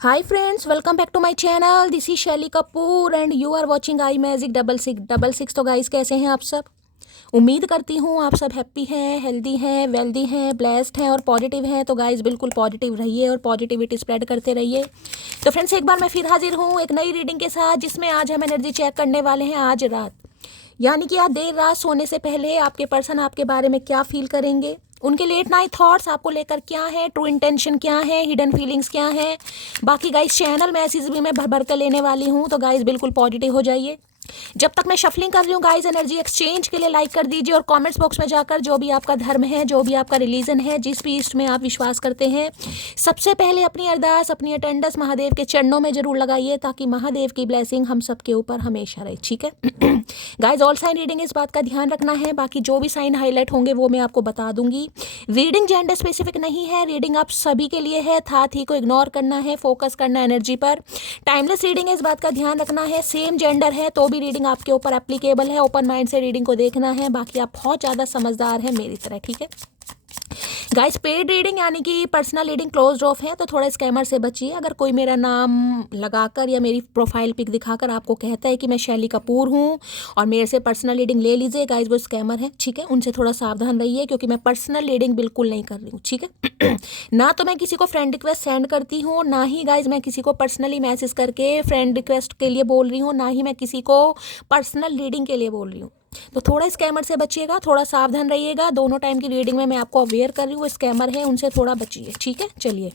Hi friends, welcome back to my channel. This is शैली Kapoor and you are watching I magic 666। तो guys कैसे हैं आप सब? उम्मीद करती हूँ आप सब हैप्पी हैं, हेल्दी हैं, वेल्दी हैं, ब्लेस्ड हैं और पॉजिटिव हैं। तो गाइस बिल्कुल पॉजिटिव रहिए और पॉजिटिविटी स्प्रेड करते रहिए। तो फ्रेंड्स एक बार मैं फिर हाजिर हूँ एक नई रीडिंग के साथ, जिसमें आज हम एनर्जी चेक करने वाले हैं आज रात, यानी कि आज देर रात सोने से पहले आपके पर्सन आपके बारे में क्या फील करेंगे, उनके लेट नाइट थॉट्स आपको लेकर क्या है, ट्रू इंटेंशन क्या है, हिडन फीलिंग्स क्या है। बाकी गाइस चैनल मैसेज भी मैं भर भर कर लेने वाली हूँ, तो गाइस बिल्कुल पॉजिटिव हो जाइए। जब तक मैं शफलिंग कर रही हूँ गाइस, एनर्जी एक्सचेंज के लिए लाइक कर दीजिए और कमेंट्स बॉक्स में जाकर जो भी आपका धर्म है, जो भी आपका रिलीजन है, जिस भी ईस्ट में आप विश्वास करते हैं, सबसे पहले अपनी अरदास, अपनी अटेंडेंस महादेव के चरणों में जरूर लगाइए, ताकि महादेव की ब्लेसिंग हम सबके ऊपर हमेशा रहे। ठीक है गाइस, ऑल साइन रीडिंग इस बात का ध्यान रखना है। बाकी जो भी साइन हाईलाइट होंगे वो मैं आपको बता दूंगी। रीडिंग जेंडर स्पेसिफिक नहीं है, रीडिंग आप सभी के लिए है। था थी को इग्नोर करना है, फोकस करना है एनर्जी पर। टाइमलेस रीडिंग है, इस बात का ध्यान रखना है। सेम जेंडर है तो भी रीडिंग आपके ऊपर एप्लीकेबल है। ओपन माइंड से रीडिंग को देखना है। बाकी आप बहुत ज़्यादा समझदार हैं मेरी तरह। ठीक है गाइस, पेड रीडिंग यानी कि पर्सनल रीडिंग क्लोज्ड ऑफ है, तो थोड़ा स्कैमर से बचिए। अगर कोई मेरा नाम लगाकर या मेरी प्रोफाइल पिक दिखाकर आपको कहता है कि मैं शैली कपूर हूँ और मेरे से पर्सनल रीडिंग ले लीजिए, गाइस वो स्कैमर है। ठीक है, उनसे थोड़ा सावधान रहिए, क्योंकि मैं पर्सनल रीडिंग बिल्कुल नहीं कर रही हूँ। ठीक है ना तो मैं किसी को फ्रेंड रिक्वेस्ट सेंड करती हूँ, ना ही गाइस मैं किसी को पर्सनली मैसेज करके फ्रेंड रिक्वेस्ट के लिए बोल रही हूँ, ना ही मैं किसी को पर्सनल रीडिंग के लिए बोल रही हूँ। तो थोड़ा स्कैमर से बचिएगा, थोड़ा सावधान रहिएगा। दोनों टाइम की रीडिंग में मैं आपको अवेयर कर रही हूँ, स्कैमर है, उनसे थोड़ा बचिए। ठीक है, चलिए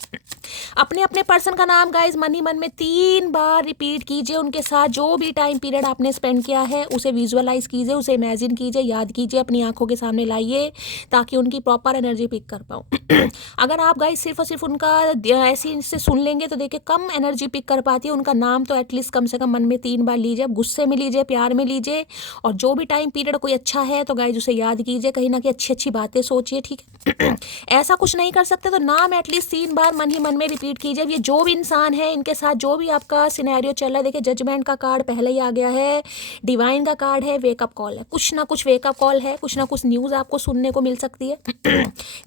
अपने अपने पर्सन का नाम गाइस मन ही मन में 3 बार रिपीट कीजिए। उनके साथ जो भी टाइम पीरियड आपने स्पेंड किया है उसे विजुअलाइज कीजिए, उसे इमेजिन कीजिए, याद कीजिए, अपनी आंखों के सामने लाइए, ताकि उनकी प्रॉपर एनर्जी पिक कर पाऊँ अगर आप गाइस सिर्फ और सिर्फ उनका ऐसे इनसे सुन लेंगे तो देखिए कम एनर्जी पिक कर पाती है। उनका नाम तो एटलीस्ट कम से कम मन में 3 बार लीजिए, गुस्से में लीजिए, प्यार में लीजिए, और जो भी टाइम पीरियड कोई अच्छा है तो गाइस उसे याद कीजिए, कहीं ना कहीं अच्छी अच्छी बातें सोचिए। ठीक है ऐसा कुछ नहीं कर सकते तो नाम एटलीस्ट 3 बार मन ही मन में रिपीट कीजिए। ये जो भी इंसान है, इनके साथ जो भी आपका सिनेरियो चल रहा है, देखिए जजमेंट का कार्ड पहले ही आ गया है, डिवाइन का कार्ड है, वेकअप कॉल है, कुछ ना कुछ वेकअप कॉल है, कुछ ना कुछ न्यूज़ आपको सुनने को मिल सकती है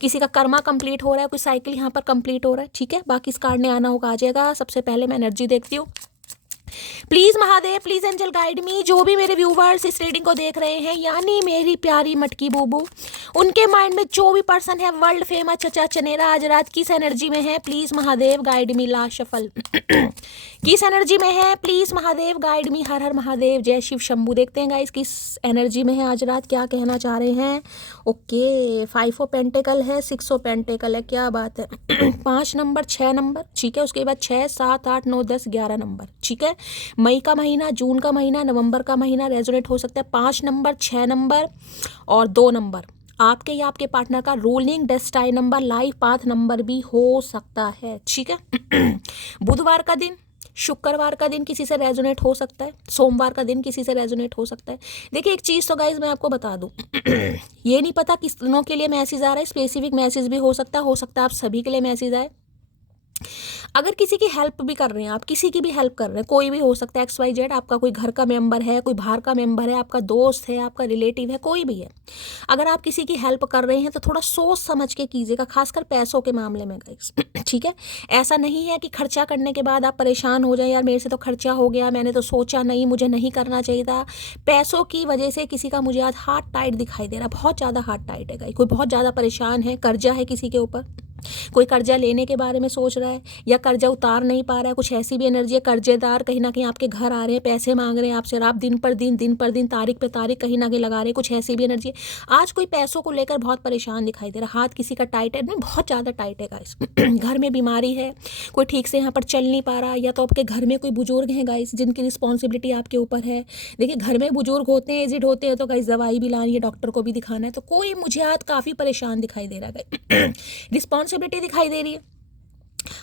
किसी का कर्मा कंप्लीट हो रहा है, कोई साइकिल यहाँ पर कंप्लीट हो रहा है। ठीक है, बाकी इस कार्ड ने आना होगा आ जाएगा। सबसे पहले मैं एनर्जी देखती हूँ। Please Mahadev, please angel guide me. जो भी मेरे व्यूवर्स इस रीडिंग को देख रहे हैं, यानी मेरी प्यारी मटकी बूबू, उनके माइंड में जो भी पर्सन है वर्ल्ड फेमस चचा चनेरा आज रात किस एनर्जी में है, please Mahadev guide me. Last shuffle किस एनर्जी में है, प्लीज महादेव गाइड मी। हर हर महादेव, जय शिव शंभू। देखते हैं गाइस किस एनर्जी में है आज रात, क्या कहना चाह रहे हैं। ओके, 5 ऑफ पेंटिकल है, 6 ऑफ पेंटिकल है, क्या बात है 5 नंबर, 6 नंबर। ठीक है, उसके बाद 6, 7, 8, 9, 10, 11 नंबर। ठीक है, मई का महीना, जून का महीना, नवंबर का महीना रेजोनेट हो सकता है। 5 नंबर, 6 नंबर और 2 नंबर आपके या आपके पार्टनर का ruling destined number, life path number भी हो सकता है। ठीक है बुधवार का दिन, शुक्रवार का दिन किसी से रेजोनेट हो सकता है, सोमवार का दिन किसी से रेजोनेट हो सकता है। देखिए एक चीज़ तो गाइज मैं आपको बता दूं ये नहीं पता किस दिनों के लिए मैसेज आ रहा है, स्पेसिफिक मैसेज भी हो सकता है आप सभी के लिए मैसेज आए। अगर किसी की हेल्प भी कर रहे हैं आप, किसी की भी हेल्प कर रहे हैं, कोई भी हो सकता है, XYZ, आपका कोई घर का मेंबर है, कोई बाहर का मेंबर है, आपका दोस्त है, आपका रिलेटिव है, कोई भी है, अगर आप किसी की हेल्प कर रहे हैं तो थोड़ा सोच समझ के कीजिएगा, खासकर पैसों के मामले में गाइस ठीक है, ऐसा नहीं है कि खर्चा करने के बाद आप परेशान हो जाए, यार मेरे से तो खर्चा हो गया, मैंने तो सोचा नहीं, मुझे नहीं करना चाहिए था। पैसों की वजह से किसी का मुझे आज हार्ट टाइट दिखाई दे रहा, बहुत ज़्यादा हार्ट टाइट है गाइस, कोई बहुत ज़्यादा परेशान है, कर्जा है किसी के ऊपर, कोई कर्जा लेने के बारे में सोच रहा है या कर्जा उतार नहीं पा रहा है, कुछ ऐसी भी एनर्जी है। कर्जेदार कहीं ना कहीं आपके घर आ रहे हैं, पैसे मांग रहे हैं आपसे, और आप दिन पर दिन तारीख पे तारीख कहीं ना कहीं लगा रहे हैं, कुछ ऐसी भी एनर्जी है। आज कोई पैसों को लेकर बहुत परेशान दिखाई दे रहा, हाथ किसी का टाइट है, नहीं बहुत ज़्यादा टाइट है गाइस घर में बीमारी है, कोई ठीक से यहाँ पर चल नहीं पा रहा, या तो आपके घर में कोई बुजुर्ग हैं गाइस जिनकी रिस्पॉन्सिबिलिटी आपके ऊपर है। देखिए घर में बुजुर्ग होते हैं, एजिड होते हैं, तो गाइस दवाई भी लानी है, डॉक्टर को भी दिखाना है, तो कोई मुझे आज काफ़ी परेशान दिखाई दे रहा है रिस्पॉन्सिबिलिटी दिखाई दे रही है।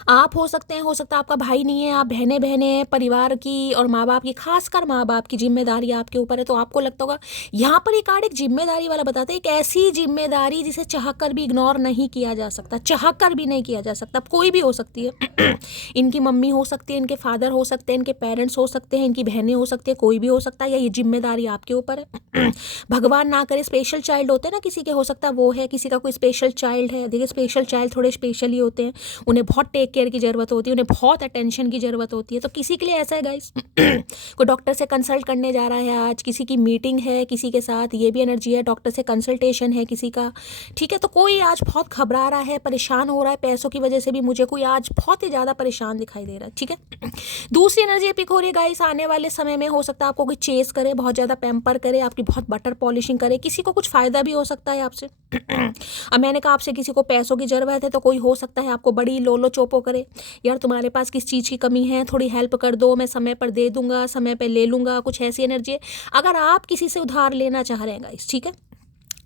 आप हो सकते हैं, हो सकता है आपका भाई नहीं है, आप बहने हैं, परिवार की और माँ बाप की, खासकर माँ बाप की जिम्मेदारी आपके ऊपर है, तो आपको लगता होगा यहाँ पर ये कार्ड एक जिम्मेदारी वाला बताता है, एक ऐसी जिम्मेदारी जिसे चाहकर भी इग्नोर नहीं किया जा सकता, चाहकर भी नहीं किया जा सकता। कोई भी हो सकती है इनकी मम्मी हो सकती है, इनके फादर हो सकते हैं, इनके पेरेंट्स हो सकते हैं, इनकी बहनें हो सकती है, कोई भी हो सकता है, या ये जिम्मेदारी आपके ऊपर है भगवान ना करे स्पेशल चाइल्ड होते हैं ना किसी के, हो सकता है वो है, किसी का कोई स्पेशल चाइल्ड है। देखिए स्पेशल चाइल्ड थोड़े स्पेशल ही होते हैं, उन्हें बहुत टेक केयर की ज़रूरत होती है, उन्हें बहुत अटेंशन की ज़रूरत होती है। तो किसी के लिए ऐसा है गाइस कोई डॉक्टर से कंसल्ट करने जा रहा है, आज किसी की मीटिंग है किसी के साथ, ये भी एनर्जी है, डॉक्टर से कंसल्टेशन है किसी का, ठीक है। तो कोई आज बहुत घबरा रहा है, परेशान हो रहा है, पैसों की वजह से भी मुझे कोई आज बहुत ही ज़्यादा परेशान दिखाई दे रहा है, ठीक है। दूसरी एनर्जी पिक हो रही है गाइस, आने वाले समय में हो सकता है आपको कोई चेस करे, बहुत ज़्यादा पैम्पर करे, आपकी बहुत बटर पॉलिशिंग करे, किसी को कुछ फ़ायदा भी हो सकता है आपसे। अब मैंने कहा आपसे किसी को पैसों की ज़रूरत है, तो कोई हो सकता है आपको बड़ी लोलो चोपो करे, यार तुम्हारे पास किस चीज़ की कमी है, थोड़ी हेल्प कर दो, मैं समय पर दे दूंगा, समय पर ले लूँगा, कुछ ऐसी एनर्जी है। अगर आप किसी से उधार लेना चाह रहे हैं गाइस, ठीक है,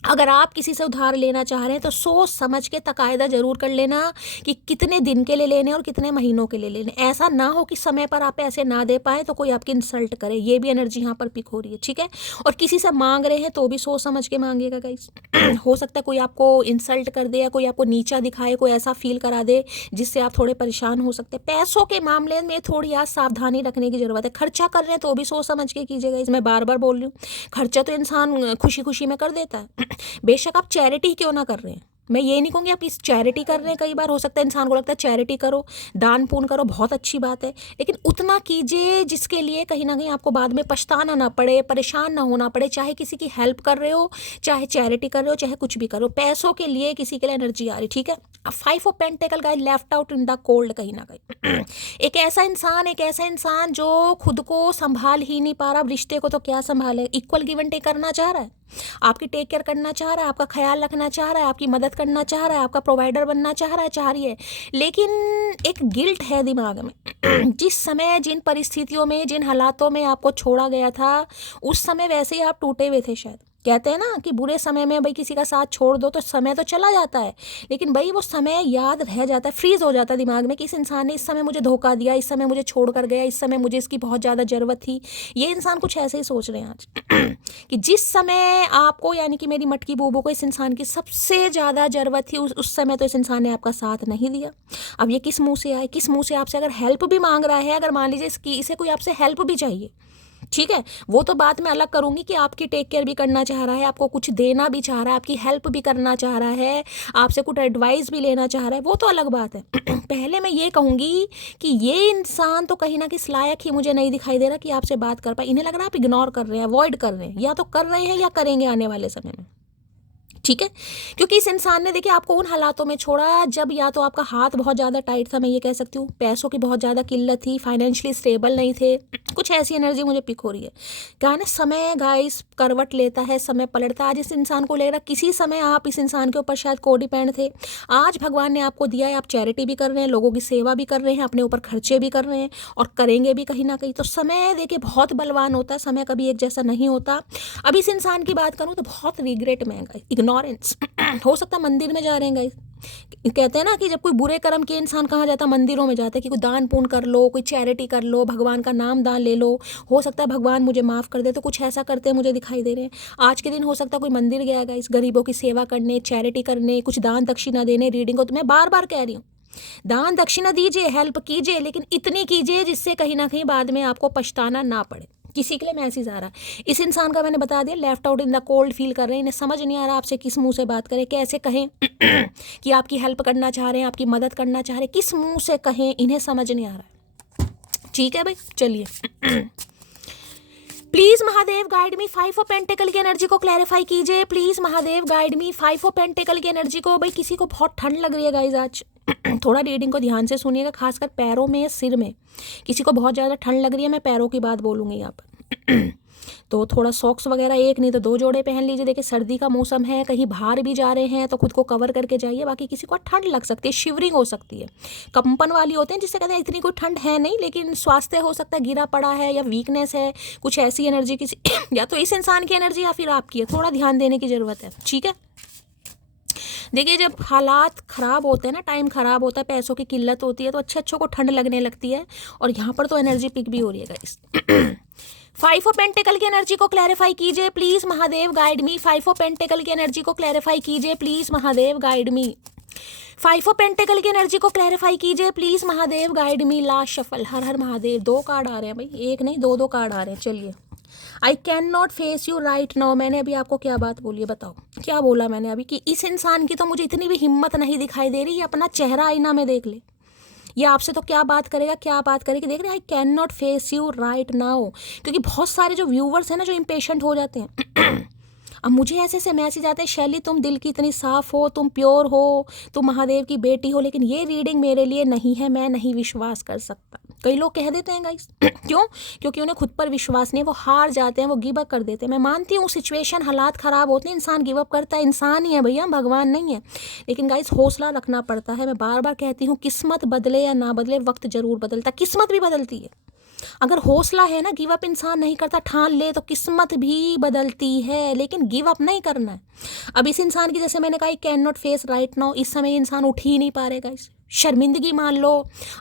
अगर आप किसी से उधार लेना चाह रहे हैं तो सोच समझ के तकायदा ज़रूर कर लेना कि कितने दिन के लिए लेने और कितने महीनों के लिए लेने। ऐसा ना हो कि समय पर आप पैसे ना दे पाए तो कोई आपकी इंसल्ट करे, ये भी एनर्जी यहाँ पर पिक हो रही है, ठीक है। और किसी से मांग रहे हैं तो भी सोच समझ के मांगिएगा गाइस। हो सकता है कोई आपको इंसल्ट कर दे या कोई आपको नीचा दिखाए, कोई ऐसा फील करा दे जिससे आप थोड़े परेशान हो सकते हैं। पैसों के मामले में थोड़ी आज सावधानी रखने की ज़रूरत है। खर्चा कर रहे हैं तो भी सोच समझ के कीजिएगा, इसमें बार बार बोल रही हूँ, खर्चा तो इंसान खुशी खुशी में कर देता है, बेशक आप चैरिटी क्यों ना कर रहे हैं, मैं ये नहीं कहूँगी आप इस चैरिटी कर रहे हैं। कई बार हो सकता है इंसान को लगता है चैरिटी करो, दान पुण्य करो, बहुत अच्छी बात है, लेकिन उतना कीजिए जिसके लिए कहीं ना कहीं आपको बाद में पछताना ना पड़े, परेशान ना होना पड़े। चाहे किसी की हेल्प कर रहे हो, चाहे चैरिटी कर रहे हो, चाहे कुछ भी करो, पैसों के लिए किसी के लिए एनर्जी आ रही, ठीक है। 5 of pentacle guys left out in the cold, कहीं ना कहीं एक ऐसा इंसान जो खुद को संभाल ही नहीं पा रहा, रिश्ते को तो क्या संभाले, इक्वल गिव एंड टेक करना चाह रहा है, आपकी टेक केयर करना चाह रहा है, आपका ख्याल रखना चाह रहा है, आपकी मदद करना चाह रहा है, आपका प्रोवाइडर बनना चाह रही है, लेकिन एक गिल्ट है दिमाग में। जिस समय जिन परिस्थितियों में जिन हालातों में आपको छोड़ा गया था उस समय वैसे ही आप टूटे हुए थे शायद। कहते हैं ना कि बुरे समय में भाई किसी का साथ छोड़ दो तो समय तो चला जाता है, लेकिन भाई वो समय याद रह जाता है, फ्रीज हो जाता है दिमाग में कि इस इंसान ने इस समय मुझे धोखा दिया, इस समय मुझे छोड़ कर गया, इस समय मुझे इसकी बहुत ज़्यादा ज़रूरत थी। ये इंसान कुछ ऐसे ही सोच रहे हैं आज कि जिस समय आपको यानी कि मेरी मटकी बूबू को इस इंसान की सबसे ज़्यादा ज़रूरत थी उस समय तो इस इंसान ने आपका साथ नहीं दिया। अब ये किस मुंह से आए, किस मुंह से आपसे अगर हेल्प भी मांग रहा है, अगर मान लीजिए इसे कोई आपसे हेल्प भी चाहिए, ठीक है, वो तो बात मैं अलग करूंगी कि आपकी टेक केयर भी करना चाह रहा है, आपको कुछ देना भी चाह रहा है, आपकी हेल्प भी करना चाह रहा है, आपसे कुछ एडवाइस भी लेना चाह रहा है, वो तो अलग बात है। पहले मैं ये कहूँगी कि ये इंसान तो कहीं ना कहीं इस लायक ही मुझे नहीं दिखाई दे रहा कि आपसे बात कर पाए। इन्हें लग रहा है आप इग्नोर कर रहे हैं, अवॉइड कर रहे हैं, या तो कर रहे हैं या करेंगे आने वाले समय में, ठीक है। क्योंकि इस इंसान ने देखिए आपको उन हालातों में छोड़ा जब या तो आपका हाथ बहुत ज़्यादा टाइट था, मैं ये कह सकती हूँ, पैसों की बहुत ज़्यादा किल्लत थी, फाइनेंशियली स्टेबल नहीं थे, कुछ ऐसी एनर्जी मुझे पिक हो रही है। क्या है ना, समय गाइस करवट लेता है, समय पलटता है। आज इस इंसान को ले रहा, किसी समय आप इस इंसान के ऊपर शायद को डिपेंड थे, आज भगवान ने आपको दिया है, आप चैरिटी भी कर रहे हैं, लोगों की सेवा भी कर रहे हैं, अपने ऊपर खर्चे भी कर रहे हैं और करेंगे भी कहीं ना कहीं। तो समय देखिए बहुत बलवान होता है, समय कभी एक जैसा नहीं होता। अब इस इंसान की बात करूँ तो बहुत रिग्रेट में है, इग्नोरेंस हो सकता है मंदिर में जा रहे हैं गाइस, कहते हैं ना कि जब कोई बुरे कर्म के इंसान कहाँ जाता है, मंदिरों में जाता है कि कोई दान पुण्य कर लो, कोई चैरिटी कर लो, भगवान का नाम दान ले लो, हो सकता है भगवान मुझे माफ़ कर दे, तो कुछ ऐसा करते हैं मुझे दिखाई दे रहे हैं। आज के दिन हो सकता है कोई मंदिर गया गाइस, गरीबों की सेवा करने, चैरिटी करने, कुछ दान दक्षिणा देने, रीडिंग को, तो मैं बार बार कह रही हूँ दान दक्षिणा दीजिए, हेल्प कीजिए, लेकिन इतनी कीजिए जिससे कहीं ना कहीं बाद में आपको पछताना ना पड़े। किसी के लिए मैसेज आ रहा है, इस इंसान का मैंने बता दिया left out in the cold feel कर रहे हैं, इन्हें समझ नहीं आ रहा आपसे किस मुंह से बात करें, कैसे कहें कि आपकी हेल्प करना चाह रहे हैं, आपकी मदद करना चाह रहे हैं, किस मुंह से कहें, इन्हें समझ नहीं आ रहा है। ठीक है भाई, चलिए please Mahadev guide me 5 of pentacles की एनर्जी को क्लैरिफाई कीजिए, please Mahadev guide me 5 of pentacles की एनर्जी को। भाई किसी को बहुत ठंड लग रही है गाइज आज, थोड़ा रीडिंग को ध्यान से सुनिएगा, खासकर पैरों में, सिर में, किसी को बहुत ज़्यादा ठंड लग रही है, मैं पैरों की बात बोलूँगी यहाँ पर। तो थोड़ा सॉक्स वगैरह एक नहीं तो 2 जोड़े पहन लीजिए। देखिए सर्दी का मौसम है, कहीं बाहर भी जा रहे हैं तो खुद को कवर करके जाइए। बाकी किसी को ठंड लग सकती है, शिवरिंग हो सकती है, कंपन वाली होते हैं जिससे कहते हैं इतनी कोई ठंड है नहीं, लेकिन स्वास्थ्य हो सकता है गिरा पड़ा है या वीकनेस है, कुछ ऐसी एनर्जी किसी या तो इस इंसान की एनर्जी या फिर आपकी है, थोड़ा ध्यान देने की ज़रूरत है। ठीक है, देखिए जब हालात ख़राब होते हैं ना, टाइम ख़राब होता है, पैसों की किल्लत होती है, तो अच्छों को ठंड लगने लगती है, और यहाँ पर तो एनर्जी पिक भी हो रही है गाइस। 5 ऑफ पेंटिकल की एनर्जी को क्लैरिफाई कीजिए please Mahadev guide me. 5 of pentacles की एनर्जी को क्लैरिफाई कीजिए please Mahadev guide me. 5 of pentacles की एनर्जी को क्लैरिफाई कीजिए please Mahadev guide me. Last shuffle, हर हर महादेव। 2 कार्ड आ रहे हैं भाई, एक नहीं 2 कार्ड आ रहे हैं। चलिए, I can not face you right now. मैंने अभी आपको क्या बात बोली है, बताओ क्या बोला मैंने अभी, कि इस इंसान की तो मुझे इतनी भी हिम्मत नहीं दिखाई दे रही, ये अपना चेहरा आईना में देख ले, ये आपसे तो क्या बात करेगा, क्या बात करेगी, देख रहे हैं I can not face you right now. क्योंकि बहुत सारे जो व्यूवर्स हैं ना जो इम्पेशेंट हो जाते हैं अब मुझे ऐसे ऐसे मैसेज आते हैं, शैली तुम दिल की इतनी साफ हो, तुम प्योर हो, तुम महादेव की बेटी हो, लेकिन ये रीडिंग मेरे लिए नहीं है, मैं नहीं विश्वास कर सकता। कई लोग कह देते हैं गाइस क्यों? क्योंकि उन्हें खुद पर विश्वास नहीं है, वो हार जाते हैं, वो गिव अप कर देते हैं। मैं मानती हूँ सिचुएशन हालात ख़राब होते हैं, इंसान गिव अप करता है, इंसान ही है भैया, भगवान नहीं है। लेकिन गाइस हौसला रखना पड़ता है। मैं बार बार कहती हूँ किस्मत बदले या ना बदले, वक्त ज़रूर बदलता, किस्मत भी बदलती है। अगर हौसला है ना, गिव अप इंसान नहीं करता, ठान ले तो किस्मत भी बदलती है, लेकिन गिव अप नहीं करना है। अब इस इंसान की जैसे मैंने कहा can not face right now, इस समय इंसान उठ ही नहीं पा रहेगा। इस शर्मिंदगी मान लो,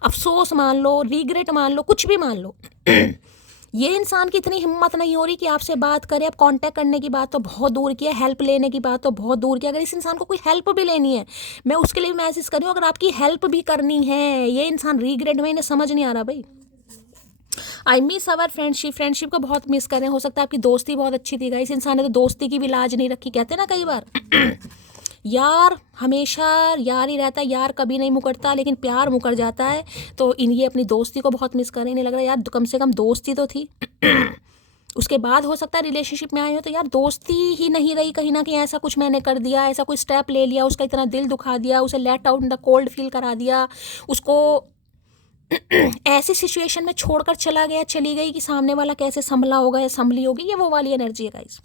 अफसोस मान लो, रिग्रेट मान लो, कुछ भी मान लो ये इंसान की इतनी हिम्मत नहीं हो रही कि आपसे बात करे। अब कांटेक्ट करने की बात तो बहुत दूर की है, हेल्प लेने की बात तो बहुत दूर की है। अगर इस इंसान को कोई हेल्प भी लेनी है, मैं उसके लिए भी मैसेज कर रही हूँ, अगर आपकी हेल्प भी करनी है, ये इंसान रिग्रेट में, इन्हें समझ नहीं आ रहा भाई। I miss our friendship, friendship को बहुत मिस कर रहे हैं। हो सकता है आपकी दोस्ती बहुत अच्छी थी गाइस, इंसान ने तो दोस्ती की भी लाज नहीं रखी। कहते हैं ना कई बार यार हमेशा यार ही रहता है, यार कभी नहीं मुकरता, लेकिन प्यार मुकर जाता है। तो ये अपनी दोस्ती को बहुत मिस कर रहे हैं। इन्हें लग रहा है यार कम से कम दोस्ती तो थी उसके बाद हो सकता है रिलेशनशिप में आए हो, तो यार दोस्ती ही नहीं रही। कहीं ना कहीं ऐसा कुछ मैंने कर दिया, ऐसा कोई स्टेप ले लिया, उसका इतना दिल दुखा दिया, उसे let out in the cold feel करा दिया, उसको ऐसी सिचुएशन में छोड़कर चला गया, चली गई कि सामने वाला कैसे संभला होगा या संभली होगी। ये वो वाली एनर्जी है गाइस।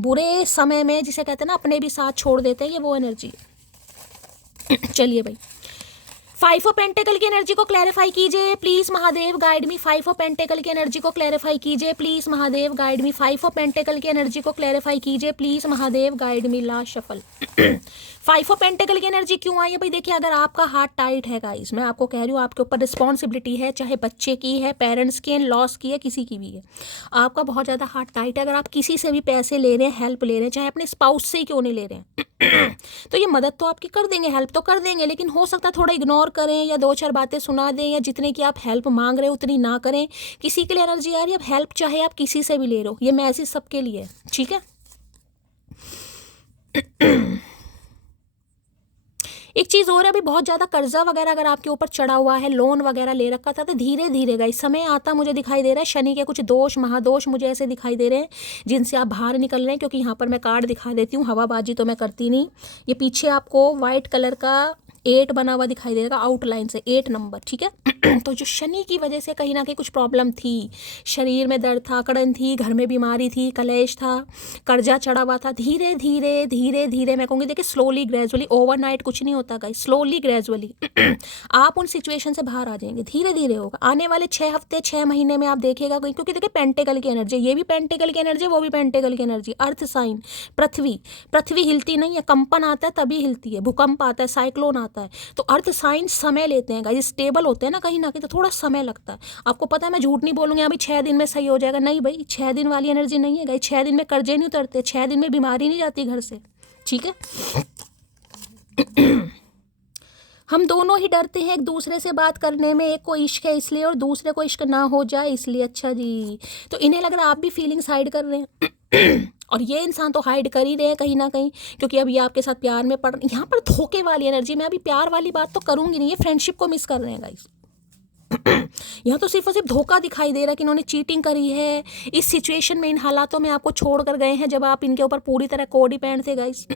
बुरे समय में जिसे कहते हैं ना अपने भी साथ छोड़ देते हैं, ये वो एनर्जी है चलिए भाई, 5 ऑफ पेंटेकल की एनर्जी को क्लैरिफाई कीजिए please Mahadev, guide me. 5 of pentacle की एनर्जी को क्लैरिफाई कीजिए please Mahadev, guide me. 5 of pentacle की एनर्जी को क्लैरिफाई कीजिए please Mahadev, guide me. Last shuffle 5 of pentacle की एनर्जी क्यों आई है भाई? देखिए अगर आपका हार्ट टाइट है गाइस, मैं आपको कह रही हूँ, आपके ऊपर रिस्पॉन्सिबिलिटी है, चाहे बच्चे की है, पेरेंट्स की है, लॉस की है, किसी की भी है, आपका बहुत ज़्यादा हार्ट टाइट है। अगर आप किसी से भी पैसे ले रहे हैं, हेल्प ले रहे हैं, चाहे अपने स्पाउस से ही क्यों नहीं ले रहे हैं तो ये मदद तो आपकी कर देंगे, हेल्प तो कर देंगे, लेकिन हो सकता है थोड़ा इग्नोर करें या 2-4 बातें सुना दें, या जितने की आप हेल्प मांग रहे हो उतनी ना करें। किसी के लिए एनर्जी आ रही है, अब हेल्प चाहे आप किसी से भी ले रहे हो, ये मैसेज सबके लिए है, ठीक है। एक चीज़ और है, अभी बहुत ज़्यादा कर्जा वगैरह अगर आपके ऊपर चढ़ा हुआ है, लोन वगैरह ले रखा था, तो धीरे धीरे गाइस समय आता मुझे दिखाई दे रहा है। शनि के कुछ दोष, महादोष मुझे ऐसे दिखाई दे रहे हैं जिनसे आप बाहर निकल रहे हैं। क्योंकि यहाँ पर मैं कार्ड दिखा देती हूँ, हवाबाजी तो मैं करती नहीं। ये पीछे आपको वाइट कलर का 8 बना हुआ दिखाई देगा आउटलाइन से, 8 नंबर, ठीक है तो जो शनि की वजह से कहीं ना कहीं कुछ प्रॉब्लम थी, शरीर में दर्द था, अकड़न थी, घर में बीमारी थी, कलेश था, कर्जा चढ़ा हुआ था, धीरे धीरे धीरे धीरे मैं कहूँगी देखिए स्लोली ग्रेजुअली, ओवरनाइट कुछ नहीं होता गाइस, स्लोली ग्रेजुअली आप उन सिचुएशन से बाहर आ जाएंगे, धीरे धीरे होगा। आने वाले 6 हफ्ते 6 महीने में आप देखिएगा, क्योंकि देखिए पेंटेकल की एनर्जी, ये भी पेंटेकल की एनर्जी, वो भी पेंटेकल की एनर्जी, अर्थ साइन, पृथ्वी, पृथ्वी हिलती नहीं है, कंपन आता है तभी हिलती है, भूकंप आता है, साइक्लोन आता है, तो अर्थ साइन समय लेते हैं गाइस, स्टेबल होते हैं ना कहीं ना कहीं, तो थोड़ा समय लगता है। आपको पता है मैं झूठ नहीं बोलूँगी अभी 6 दिन में सही हो जाएगा, नहीं भाई 6 दिन वाली एनर्जी नहीं है गाइस। 6 दिन में कर्जे नहीं उतरते, 6 दिन में बीमारी नहीं जाती घर से, ठीक है हम दोनों ही डरते हैं एक दूसरे से बात करने में, एक को इश्क है इसलिए और दूसरे को इश्क ना हो जाए इसलिए। अच्छा जी, तो इन्हें लग रहा है आप भी फीलिंग्स हाइड कर रहे हैं और ये इंसान तो हाइड कर ही रहे हैं कहीं ना कहीं, क्योंकि अब ये आपके साथ प्यार में पड़, यहाँ पर धोखे वाली एनर्जी, मैं अभी प्यार वाली बात तो करूँगी नहीं, ये फ्रेंडशिप को मिस कर रहे हैं गाइस यहाँ तो सिर्फ और सिर्फ धोखा दिखाई दे रहा है कि इन्होंने चीटिंग करी है इस सिचुएशन में, इन हालातों में आपको छोड़ कर गए हैं जब आप इनके ऊपर पूरी तरह कोडिपेंडेंट थे guys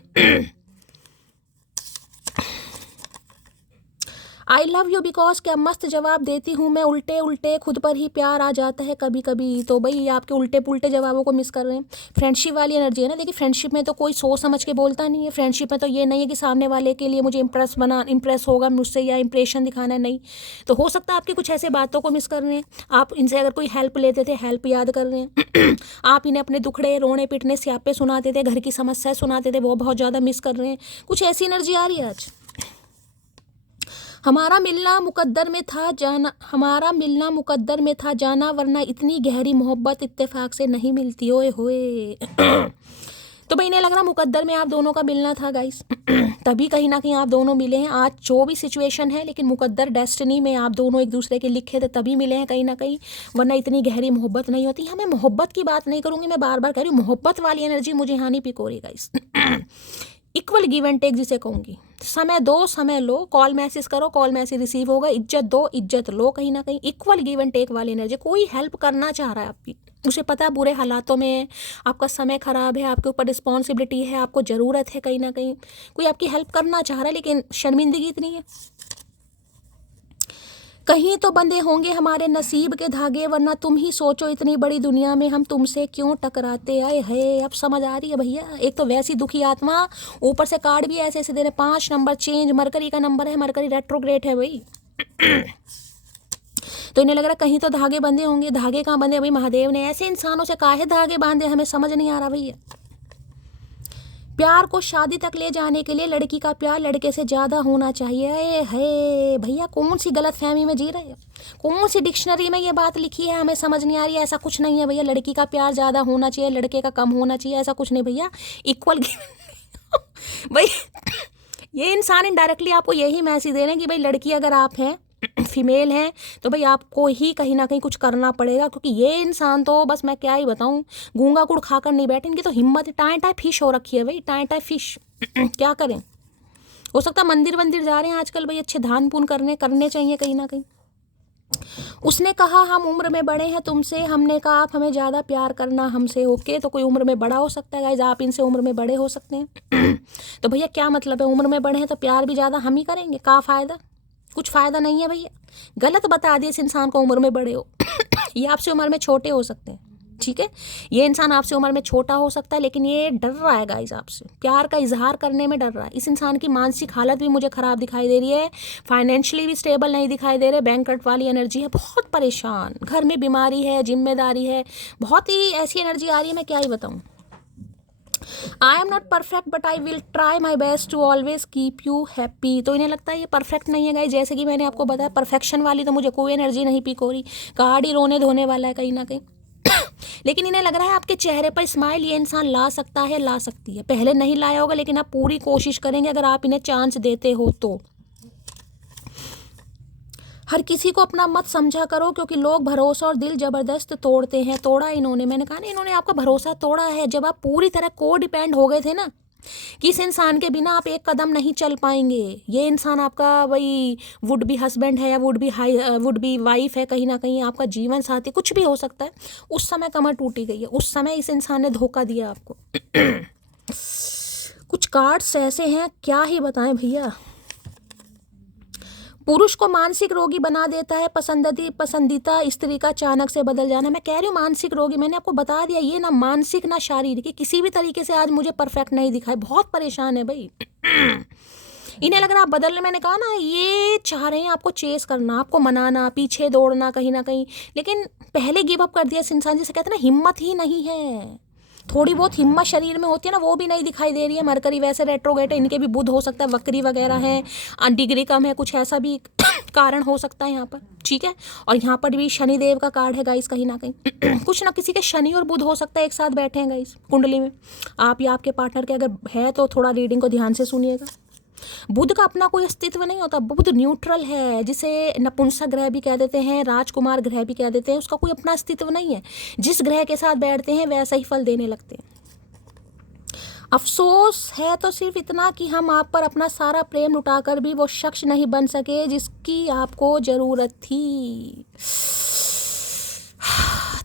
I love you because, क्या मस्त जवाब देती हूँ मैं, उल्टे उल्टे खुद पर ही प्यार आ जाता है कभी कभी। तो भाई आपके उल्टे पुल्टे जवाबों को मिस कर रहे हैं। फ्रेंडशिप वाली एनर्जी है ना, देखिए फ्रेंडशिप में तो कोई सोच समझ के बोलता नहीं है। फ्रेंडशिप में तो ये नहीं है कि सामने वाले के लिए मुझे इम्प्रेस होगा मुझसे या इंप्रेशन दिखाना है, नहीं। तो हो सकता है आपकी कुछ ऐसे बातों को मिस कर रहे हैं, आप इनसे अगर कोई हेल्प लेते थे, हेल्प याद कर रहे हैं आप इन्हें अपने दुखड़े रोने पिटने स्यापे सुनाते थे, घर की समस्याएं सुनाते थे, वो बहुत ज़्यादा मिस कर रहे हैं। कुछ ऐसी एनर्जी आ रही है आज। हमारा मिलना मुकद्दर में था जाना, हमारा मिलना मुकद्दर में था जाना, वरना इतनी गहरी मोहब्बत इत्तेफाक से नहीं मिलती, ओए होए तो भाई इन्हें लग रहा मुकद्दर में आप दोनों का मिलना था गाइस तभी कहीं ना कहीं आप दोनों मिले हैं। आज जो भी सिचुएशन है, लेकिन मुकद्दर डेस्टिनी में आप दोनों एक दूसरे के लिखे थे तभी मिले हैं कहीं ना कहीं, वरना इतनी गहरी मोहब्बत नहीं होती। हमें मोहब्बत की बात नहीं करूँगी, मैं बार बार कह रही हूँ मोहब्बत वाली एनर्जी मुझे यहाँ नहीं पिकोरी guys equal give and take जिसे कहूँगी, समय दो, समय लो, कॉल मैसेज करो, कॉल मैसेज रिसीव होगा, इज्जत दो, इज्जत लो, कहीं ना कहीं इक्वल गिव एंड टेक वाली एनर्जी। कोई हेल्प करना चाह रहा है आपकी, उसे पता है बुरे हालातों में है, आपका समय खराब है, आपके ऊपर रिस्पॉन्सिबिलिटी है, आपको ज़रूरत है, कहीं ना कहीं कोई आपकी हेल्प करना चाह रहा है, लेकिन शर्मिंदगी इतनी है। कहीं तो बंधे होंगे हमारे नसीब के धागे, वरना तुम ही सोचो इतनी बड़ी दुनिया में हम तुमसे क्यों टकराते आए है। अब समझ आ रही है भैया, एक तो वैसी दुखी आत्मा, ऊपर से कार्ड भी ऐसे ऐसे दे रहे, 5 नंबर चेंज, मरकरी का नंबर है, मरकरी रेट्रोग्रेड है भाई। तो इन्हें लग रहा है कहीं तो धागे बंधे होंगे। धागे कहाँ बंधे भाई, महादेव ने ऐसे इंसानों से काहे धागे बांधे, हमें समझ नहीं आ रहा भैया। प्यार को शादी तक ले जाने के लिए लड़की का प्यार लड़के से ज़्यादा होना चाहिए। है भैया, कौन सी गलत फहमी में जी रहे हैं, कौन सी डिक्शनरी में ये बात लिखी है, हमें समझ नहीं आ रही है। ऐसा कुछ नहीं है भैया, लड़की का प्यार ज़्यादा होना चाहिए, लड़के का कम होना चाहिए, ऐसा कुछ नहीं भैया, इक्वल भाई ये इंसान इनडायरेक्टली आपको यही मैसेज दे रहे हैं कि भाई लड़की अगर आप हैं, फीमेल हैं, तो भाई आपको ही कहीं ना कहीं कुछ करना पड़ेगा, क्योंकि ये इंसान तो बस मैं क्या ही बताऊं, गूंगा गुड़ खाकर नहीं बैठे, इनकी तो हिम्मत टाइम टाइम फिश हो रखी है भाई, टाइम टाइम फिश। क्या करें, हो सकता है मंदिर वंदिर जा रहे हैं आजकल भाई, अच्छे दान पुण्य करने चाहिए कहीं ना कहीं। उसने कहा हम उम्र में बड़े हैं तुमसे, हमने कहा आप हमें ज़्यादा प्यार करना हमसे। ओके, तो कोई उम्र में बड़ा हो सकता है गाइज, आप इनसे उम्र में बड़े हो सकते हैं। तो भैया क्या मतलब है, उम्र में बड़े हैं तो प्यार भी ज़्यादा हम ही करेंगे, क्या फ़ायदा, कुछ फ़ायदा नहीं है भैया। गलत बता दिए इस इंसान को उम्र में बड़े हो। ये आपसे उम्र में छोटे हो सकते हैं, ठीक है, ये इंसान आपसे उम्र में छोटा हो सकता है, लेकिन ये डर रहा है गाइज आपसे, प्यार का इजहार करने में डर रहा है। इस इंसान की मानसिक हालत भी मुझे ख़राब दिखाई दे रही है, फाइनेंशियली भी स्टेबल नहीं दिखाई दे रहे, बैंकरप्ट वाली एनर्जी है, बहुत परेशान, घर में बीमारी है, जिम्मेदारी है, बहुत ही ऐसी एनर्जी आ रही है, मैं क्या ही बताऊँ। I am not perfect but I will try my best to always keep you happy. तो इन्हें लगता है ये परफेक्ट नहीं है गाइस, जैसे कि मैंने आपको बताया, परफेक्शन वाली तो मुझे कोई एनर्जी नहीं पिक हो रही, कार्ड ही रोने धोने वाला है कहीं ना कहीं। लेकिन इन्हें लग रहा है आपके चेहरे पर स्माइल ये इंसान ला सकता है, ला सकती है, पहले नहीं लाया होगा, लेकिन आप पूरी कोशिश करेंगे अगर आप इन्हें चांस देते हो तो। हर किसी को अपना मत समझा करो, क्योंकि लोग भरोसा और दिल जबरदस्त तोड़ते हैं। तोड़ा इन्होंने, मैंने कहा ना, इन्होंने आपका भरोसा तोड़ा है। जब आप पूरी तरह को डिपेंड हो गए थे ना, कि इस इंसान के बिना आप एक कदम नहीं चल पाएंगे, ये इंसान आपका वही वुड बी हस्बैंड है या वुड बी वाइफ है, कहीं ना कहीं आपका जीवन साथी, कुछ भी हो सकता है, उस समय कमर टूटी गई है, उस समय इस इंसान ने धोखा दिया आपको। कुछ कार्ड्स ऐसे हैं, क्या ही बताएं भैया। पुरुष को मानसिक रोगी बना देता है पसंदीदा स्त्री का अचानक से बदल जाना। मैं कह रही हूँ मानसिक रोगी, मैंने आपको बता दिया, ये ना मानसिक ना शारीरिक, किसी भी तरीके से आज मुझे परफेक्ट नहीं दिखाए, बहुत परेशान है भाई। इन्हें लग रहा आप बदलने, मैंने कहा ना, ये चाह रहे हैं आपको चेस करना, आपको मनाना, पीछे दौड़ना कहीं ना कहीं, लेकिन पहले गिव अप कर दिया इस इंसान, जिसे कहते हैं ना हिम्मत ही नहीं है, थोड़ी बहुत हिम्मत शरीर में होती है ना, वो भी नहीं दिखाई दे रही है। मरकरी वैसे रेट्रोगेट है, इनके भी बुध हो सकता है वक्री वगैरह है, डिग्री कम है, कुछ ऐसा भी कारण हो सकता है यहाँ पर, ठीक है। और यहाँ पर भी शनिदेव का कार्ड है गाइस, कहीं ना कहीं कुछ ना किसी के शनि और बुध हो सकता है एक साथ बैठे हैं गाइस कुंडली में, आप या आपके पार्टनर के अगर है तो थोड़ा रीडिंग को ध्यान से सुनिएगा। बुध का अपना कोई अस्तित्व नहीं होता, बुध न्यूट्रल है, जिसे नपुंसक ग्रह भी कह देते हैं, राजकुमार ग्रह भी कह देते हैं, उसका कोई अपना अस्तित्व नहीं है, जिस ग्रह के साथ बैठते हैं वैसा ही फल देने लगते हैं। अफसोस है तो सिर्फ इतना कि हम आप पर अपना सारा प्रेम लुटाकर भी वो शख्स नहीं बन सके जिसकी आपको ज़रूरत थी।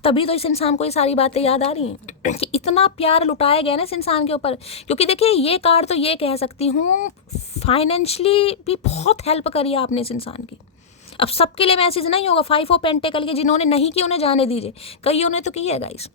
तभी तो इस इंसान को ये सारी बातें याद आ रही हैं कि इतना प्यार लुटाया गया ना इस इंसान के ऊपर। क्योंकि देखिए, ये कार्ड तो ये कह सकती हूँ, फाइनेंशियली भी बहुत हेल्प करी है आपने इस इंसान की। अब सबके लिए मैसेज नहीं होगा, 5 ऑफ पेंटिकल के जिन्होंने नहीं की उन्हें जाने दीजिए, कईयों ने तो की है गाइस,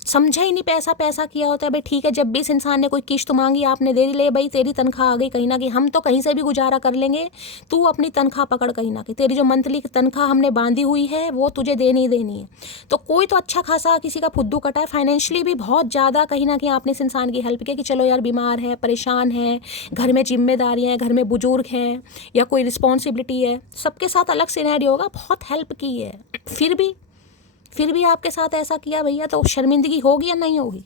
समझा ही नहीं, पैसा पैसा किया होता है भाई। ठीक है, जब भी इस इंसान ने कोई किश्त मांगी आपने दे दी, ले भाई तेरी तनख्वाह आ गई, कहीं ना कहीं हम तो कहीं से भी गुजारा कर लेंगे, तू अपनी तनख्वाह पकड़, कहीं ना कहीं तेरी जो मंथली तनख्वाह हमने बांधी हुई है वो तुझे देनी ही देनी है। तो कोई तो अच्छा खासा किसी का फुद्दू कटा है, फाइनेंशियली भी बहुत ज़्यादा कहीं ना कहीं आपने इस इंसान की हेल्प किया कि चलो यार बीमार है, परेशान है, घर में जिम्मेदारियाँ हैं, घर में बुजुर्ग हैं या कोई रिस्पॉन्सिबिलिटी है, सबके साथ अलग सिनेरियो होगा, बहुत हेल्प की है। फिर भी आपके साथ ऐसा किया भैया, तो शर्मिंदगी होगी या नहीं होगी।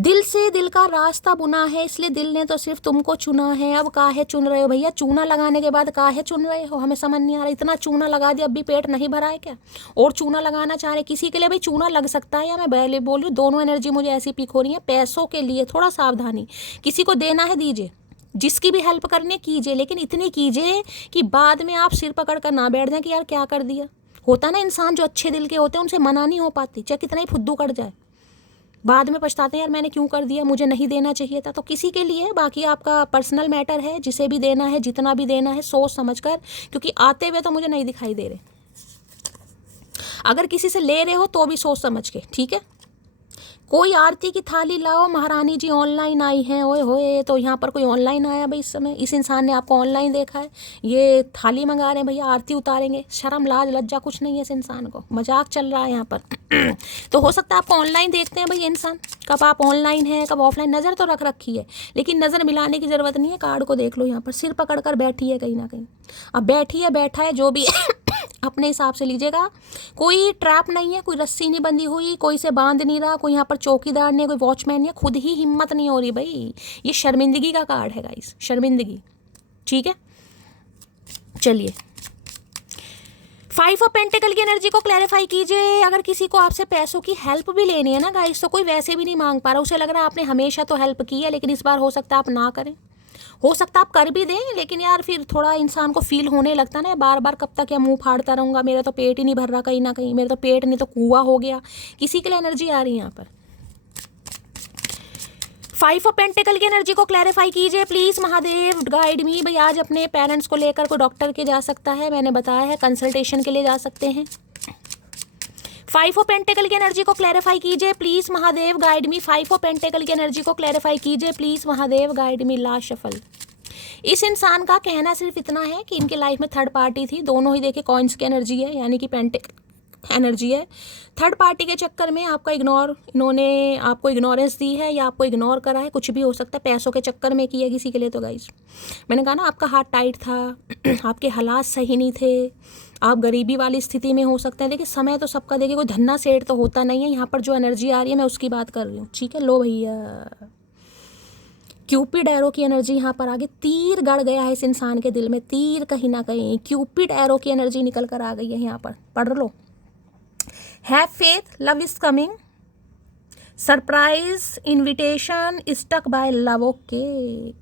दिल से दिल का रास्ता बुना है, इसलिए दिल ने तो सिर्फ तुमको चुना है। अब काहे चुन रहे हो भैया? चूना लगाने के बाद काहे चुन रहे हो? हमें समझ नहीं आ रहा। इतना चूना लगा दिया, अब भी पेट नहीं भरा है क्या? और चूना लगाना चाह रहे? किसी के लिए भाई चूना लग सकता है, या मैं पहले बोल रही हूँ, दोनों एनर्जी मुझे ऐसी पिक हो रही है। पैसों के लिए थोड़ा सावधानी, किसी को देना है दीजिए, जिसकी भी हेल्प करनी है कीजिए, लेकिन इतनी कीजिए कि बाद में आप सिर पकड़ कर ना बैठ जाए कि यार क्या कर दिया। होता ना, इंसान जो अच्छे दिल के होते हैं उनसे मना नहीं हो पाती, चाहे कितना ही फुद्दू कट जाए, बाद में पछताते हैं यार मैंने क्यों कर दिया, मुझे नहीं देना चाहिए था। तो किसी के लिए, बाकी आपका पर्सनल मैटर है, जिसे भी देना है, जितना भी देना है, सोच समझ कर, क्योंकि आते हुए तो मुझे नहीं दिखाई दे रहे। अगर किसी से ले रहे हो तो भी सोच समझ के, ठीक है। कोई आरती की थाली लाओ, महारानी जी ऑनलाइन आई हैं। ओए होए, तो यहाँ पर कोई ऑनलाइन आया भाई इस समय? इस इंसान ने आपको ऑनलाइन देखा है, ये थाली मंगा रहे हैं भैया, आरती उतारेंगे। शर्म लाज लज्जा कुछ नहीं है इस इंसान को, मजाक चल रहा है यहाँ पर। तो हो सकता है आपको ऑनलाइन देखते हैं भाई इंसान, कब आप ऑनलाइन हैं कब ऑफलाइन, नज़र तो रख रखी है, लेकिन नज़र मिलाने की ज़रूरत नहीं है। कार्ड को देख लो, यहाँ पर सिर पकड़ कर बैठी है कहीं ना कहीं। अब बैठी है बैठा है जो भी अपने हिसाब से लीजिएगा। कोई ट्रैप नहीं है, कोई रस्सी नहीं बंधी हुई, कोई से बांध नहीं रहा, कोई यहाँ पर चौकीदार नहीं है, कोई वॉचमैन नहीं है, खुद ही हिम्मत नहीं हो रही भाई। ये शर्मिंदगी का कार्ड है गाइस, शर्मिंदगी, ठीक है। चलिए, 5 ऑफ पेंटिकल की एनर्जी को क्लैरिफाई कीजिए। अगर किसी को आपसे पैसों की हेल्प भी लेनी है ना गाइस, तो कोई वैसे भी नहीं मांग पा रहा, उसे लग रहा है आपने हमेशा तो हेल्प की है, लेकिन इस बार हो सकता है आप ना करें, हो सकता है आप कर भी दें, लेकिन यार फिर थोड़ा इंसान को फील होने लगता है ना, बार बार कब तक या मुंह फाड़ता रहूँगा, मेरा तो पेट ही नहीं भर रहा, कहीं ना कहीं मेरा तो पेट नहीं तो कुआं हो गया। किसी के लिए एनर्जी आ रही है यहाँ पर। 5 ऑफ पेंटिकल की एनर्जी को क्लैरिफाई कीजिए प्लीज़ महादेव, गाइड मी। भाई आज अपने पेरेंट्स को लेकर कोई डॉक्टर के जा सकता है, मैंने बताया है, कंसल्टेशन के लिए जा सकते हैं। 5 ऑफ पेंटिकल की एनर्जी को क्लैरिफाई कीजिए please Mahadev, guide me. 5 of pentacles की एनर्जी को क्लैरिफाई कीजिए please Mahadev, guide me. Last shuffle. इस इंसान का कहना सिर्फ इतना है कि इनके लाइफ में थर्ड पार्टी थी, दोनों ही देखिए कॉइन्स की एनर्जी है, यानी कि पेंटिकल एनर्जी है। थर्ड पार्टी के चक्कर में आपका इन्होंने आपको इग्नोरेंस दी है या आपको इग्नोर करा है, कुछ भी हो सकता है। पैसों के चक्कर में किया किसी के लिए तो गाइस, मैंने कहा ना आपका हाथ टाइट था, आपके हालात सही नहीं थे, आप गरीबी वाली स्थिति में हो सकते हैं। देखिए समय तो सबका, देखिए कोई धन्ना सेठ तो होता नहीं है। यहाँ पर जो एनर्जी आ रही है मैं उसकी बात कर रही हूँ, ठीक है। लो भैया, क्यूपिड एरो की एनर्जी यहाँ पर आगे, तीर गड़ गया है इस इंसान के दिल में, तीर कहीं ना कहीं क्यूपिड एरो की एनर्जी निकल कर आ गई है यहाँ पर, पढ़ लो। Have faith, love is coming, surprise invitation, stuck by love. Okay,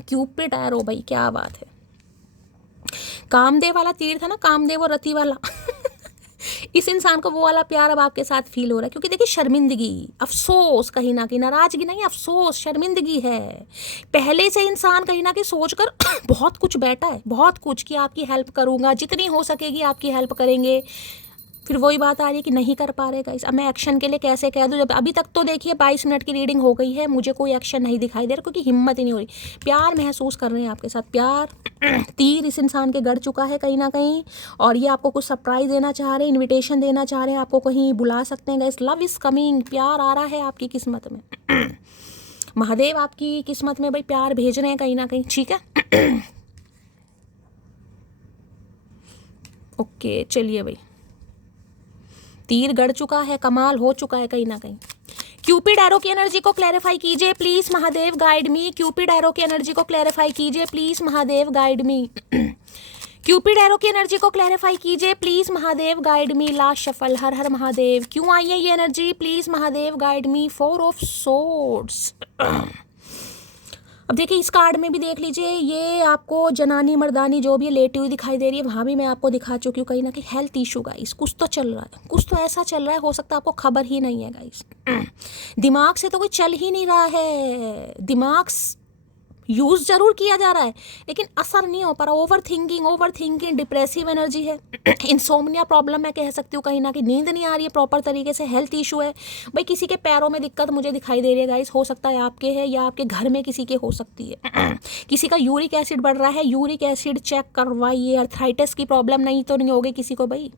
cupid arrow भाई, क्या बात है। कामदेव वाला तीर था ना, कामदेव और रति वाला। इस इंसान को वो वाला प्यार अब आपके साथ फील हो रहा है, क्योंकि देखिए शर्मिंदगी, अफसोस, कहीं ना कहीं नाराजगी नहीं, अफसोस, शर्मिंदगी है। पहले से इंसान कहीं ना कहीं सोचकर बहुत कुछ बैठा है, बहुत कुछ, कि आपकी हेल्प करूंगा, जितनी हो सकेगी आपकी हेल्प करेंगे। फिर वही बात आ रही है कि नहीं कर पा रहे गाइस। अब मैं एक्शन के लिए कैसे कह दूं, जब अभी तक तो देखिए 22 मिनट की रीडिंग हो गई है, मुझे कोई एक्शन नहीं दिखाई दे रहा, क्योंकि हिम्मत ही नहीं हो रही। प्यार महसूस कर रहे हैं आपके साथ, प्यार। तीर इस इंसान के गड़ चुका है कहीं ना कहीं, और ये आपको कुछ सरप्राइज देना चाह रहे हैं, इन्विटेशन देना चाह रहे हैं, आपको कहीं बुला सकते हैं गाइस। लव इज कमिंग, प्यार आ रहा है आपकी किस्मत में। महादेव आपकी किस्मत में भाई प्यार भेज रहे हैं कहीं ना कहीं, ठीक है। ओके, चलिए भाई, तीर गड़ चुका है, कमाल हो चुका है कहीं ना कहीं। क्यूपिड एरो की एनर्जी को क्लैरिफाई कीजिए please Mahadev, guide me. Cupid arrow की एनर्जी को क्लैरिफाई कीजिए please Mahadev, guide me. Cupid arrow की एनर्जी को क्लैरिफाई कीजिए please Mahadev, guide me. Last shuffle, हर हर महादेव। क्यों आई है ये energy, please Mahadev, guide me. 4 of swords. अब देखिए इस कार्ड में भी देख लीजिए, ये आपको जनानी मर्दानी जो भी है लेटी हुई दिखाई दे रही है, वहाँ भी मैं आपको दिखा चुकी हूँ कहीं ना कहीं हेल्थ इशू गाइस, कुछ तो चल रहा है, कुछ तो ऐसा चल रहा है, हो सकता है आपको खबर ही नहीं है गाइस। दिमाग से तो कोई चल ही नहीं रहा है, दिमाग यूज जरूर किया जा रहा है लेकिन असर नहीं हो पा रहा। ओवर थिंकिंग डिप्रेसिव एनर्जी है, इंसोम्निया प्रॉब्लम मैं कह सकती हूँ, कहीं ना कहीं नींद नहीं आ रही है प्रॉपर तरीके से, हेल्थ इशू है भाई। किसी के पैरों में दिक्कत मुझे दिखाई दे रही है गाइस, हो सकता है आपके है या आपके घर में किसी के हो सकती है। किसी का यूरिक एसिड बढ़ रहा है, यूरिक एसिड चेक करवाइए। अर्थराइटिस की प्रॉब्लम नहीं तो नहीं होगी किसी को भाई।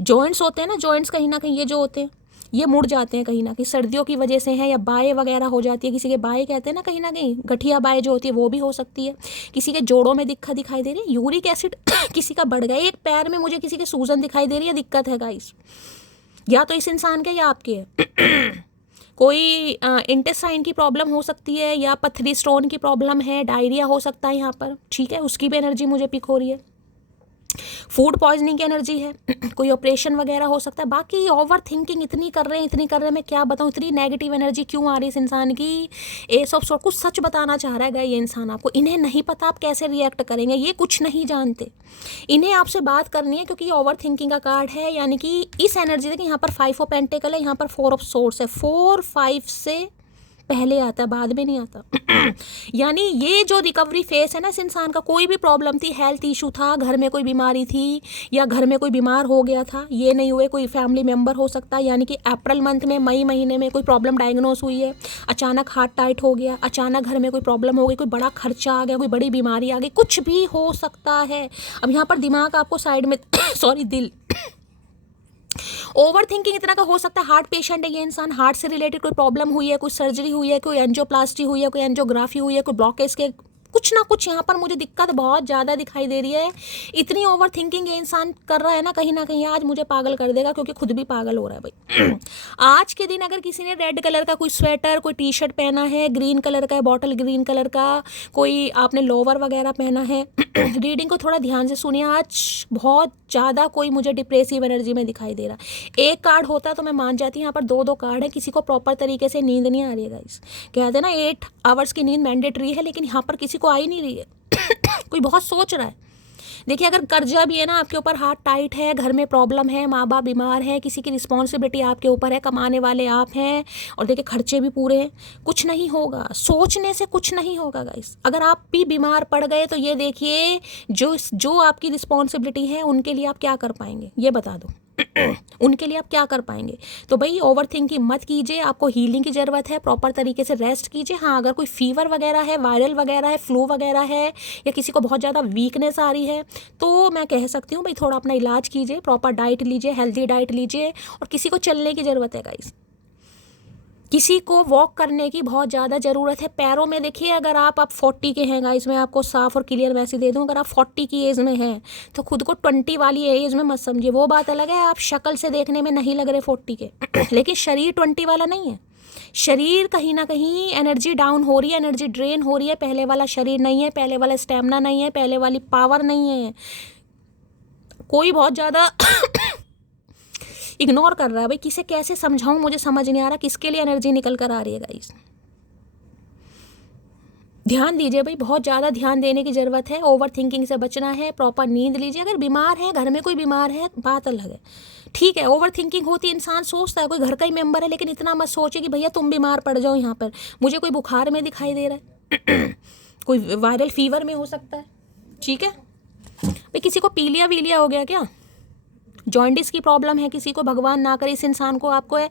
जॉइंट्स होते हैं ना, जॉइंट्स कहीं ना कहीं ये जो होते हैं ये मुड़ जाते हैं कहीं ना कहीं, सर्दियों की वजह से है, या बाएँ वगैरह हो जाती है, किसी के बाएँ कहते हैं ना, कहीं ना कहीं गठिया बाएँ जो होती है वो भी हो सकती है। किसी के जोड़ों में दिक्कत दिखाई दे रही है, यूरिक एसिड किसी का बढ़ गया, एक पैर में मुझे किसी की सूजन दिखाई दे रही है, दिक्कत है गाइस, या तो इस इंसान के या आपके है। कोई इंटेस्टाइन की प्रॉब्लम हो सकती है, या पथरी स्टोन की प्रॉब्लम है, डायरिया हो सकता है यहाँ पर, ठीक है, उसकी भी एनर्जी मुझे पिक हो रही है। फूड पॉइजनिंग की एनर्जी है, कोई ऑपरेशन वगैरह हो सकता है। बाकी ओवर थिंकिंग इतनी कर रहे हैं, मैं क्या बताऊँ, इतनी नेगेटिव एनर्जी क्यों आ रही है इस इंसान की। एस ऑफ सॉर्ड कुछ सच बताना चाह रहा है ये इंसान आपको। इन्हें नहीं पता आप कैसे रिएक्ट करेंगे, ये कुछ नहीं जानते। इन्हें आपसे बात करनी है क्योंकि ये ओवर थिंकिंग का कार्ड है, यानी कि इस एनर्जी देखिए, यहाँ पर 5 ऑफ पेंटिकल है, यहाँ पर 4 ऑफ सोर्ड्स है। 4 5 से पहले आता है, बाद में नहीं आता। यानी ये जो रिकवरी फेस है ना इस इंसान का, कोई भी प्रॉब्लम थी, हेल्थ इशू था, घर में कोई बीमारी थी, या घर में कोई बीमार हो गया था, ये नहीं हुए, कोई फैमिली मेंबर हो सकता है, यानी कि अप्रैल मंथ में, मई महीने में कोई प्रॉब्लम डायग्नोस हुई है, अचानक हार्ट टाइट हो गया, अचानक घर में कोई प्रॉब्लम हो गई, कोई बड़ा खर्चा आ गया, कोई बड़ी बीमारी आ गई, कुछ भी हो सकता है। अब यहाँ पर दिमाग आपको साइड में सॉरी दिल, ओवर थिंकिंग इतना का हो सकता है। हार्ट पेशेंट है ये इंसान, हार्ट से रिलेटेड कोई प्रॉब्लम हुई है, कोई सर्जरी हुई है, कोई एंजियोप्लास्टी हुई है, कोई एंजियोग्राफी हुई है, कोई ब्लॉकेज के कुछ ना कुछ यहाँ पर मुझे दिक्कत बहुत ज़्यादा दिखाई दे रही है। इतनी ओवर थिंकिंग ये इंसान कर रहा है ना कहीं आज मुझे पागल कर देगा, क्योंकि खुद भी पागल हो रहा है भाई। आज के दिन अगर किसी ने रेड कलर का कोई स्वेटर, कोई टी शर्ट पहना है, ग्रीन कलर का है, बॉटल ग्रीन कलर का, कोई आपने लोवर वगैरह पहना है, रीडिंग को थोड़ा ध्यान से सुनिए। आज बहुत ज़्यादा कोई मुझे डिप्रेसिव एनर्जी में दिखाई दे रहा। एक कार्ड होता तो मैं मान जाती, यहाँ पर दो कार्ड है। किसी को प्रॉपर तरीके से नींद नहीं आ रही है गाइस, कहते हैं ना 8 आवर्स की नींद मैंडेटरी है, लेकिन यहाँ पर किसी को आ ही नहीं रही है। कोई बहुत सोच रहा है। देखिए, अगर कर्जा भी है ना आपके ऊपर, हार्ट टाइट है, घर में प्रॉब्लम है, माँ बाप बीमार है, किसी की रिस्पॉन्सिबिलिटी आपके ऊपर है, कमाने वाले आप हैं, और देखिए खर्चे भी पूरे हैं, कुछ नहीं होगा, सोचने से कुछ नहीं होगा गाइस। अगर आप भी बीमार पड़ गए तो ये देखिए, जो आपकी रिस्पॉन्सिबिलिटी है उनके लिए आप क्या कर पाएंगे, ये बता दो। उनके लिए आप क्या कर पाएंगे। तो भाई ओवर थिंकिंग मत कीजिए, आपको हीलिंग की ज़रूरत है, प्रॉपर तरीके से रेस्ट कीजिए। हाँ, अगर कोई फीवर वगैरह है, वायरल वगैरह है, फ्लू वगैरह है, या किसी को बहुत ज़्यादा वीकनेस आ रही है, तो मैं कह सकती हूँ भाई थोड़ा अपना इलाज कीजिए, प्रॉपर डाइट लीजिए, हेल्दी डाइट लीजिए। और किसी को चलने की ज़रूरत है गाइस, किसी को वॉक करने की बहुत ज़्यादा ज़रूरत है। पैरों में देखिए, अगर आप 40 के हैं गाइस, मैं आपको साफ और क्लियर मैसेज दे दूं, अगर आप 40 की एज में हैं तो खुद को 20 वाली एज में मत समझिए। वो बात अलग है, आप शक्ल से देखने में नहीं लग रहे 40 के, लेकिन शरीर 20 वाला नहीं है। शरीर कहीं ना कहीं एनर्जी डाउन हो रही है, एनर्जी ड्रेन हो रही है। पहले वाला शरीर नहीं है, पहले वाला स्टेमिना नहीं है, पहले वाली पावर नहीं है। कोई बहुत ज़्यादा इग्नोर कर रहा है भाई। किसे कैसे समझाऊं, मुझे समझ नहीं आ रहा किसके लिए एनर्जी निकल कर आ रही है गाइस। ध्यान दीजिए भाई, बहुत ज़्यादा ध्यान देने की ज़रूरत है। ओवर थिंकिंग से बचना है, प्रॉपर नींद लीजिए। अगर बीमार है, घर में कोई बीमार है, बात अलग है, ठीक है। ओवर थिंकिंग होती है, इंसान सोचता है कोई घर का ही मेंबर है, लेकिन इतना मत सोचिए कि भैया तुम बीमार पड़ जाओ। यहाँ पर मुझे कोई बुखार में दिखाई दे रहा है, कोई वायरल फीवर में हो सकता है, ठीक है भाई। किसी को पीलिया वीलिया हो गया क्या, जॉइंटिस की प्रॉब्लम है किसी को, भगवान ना करे इस इंसान को आपको है।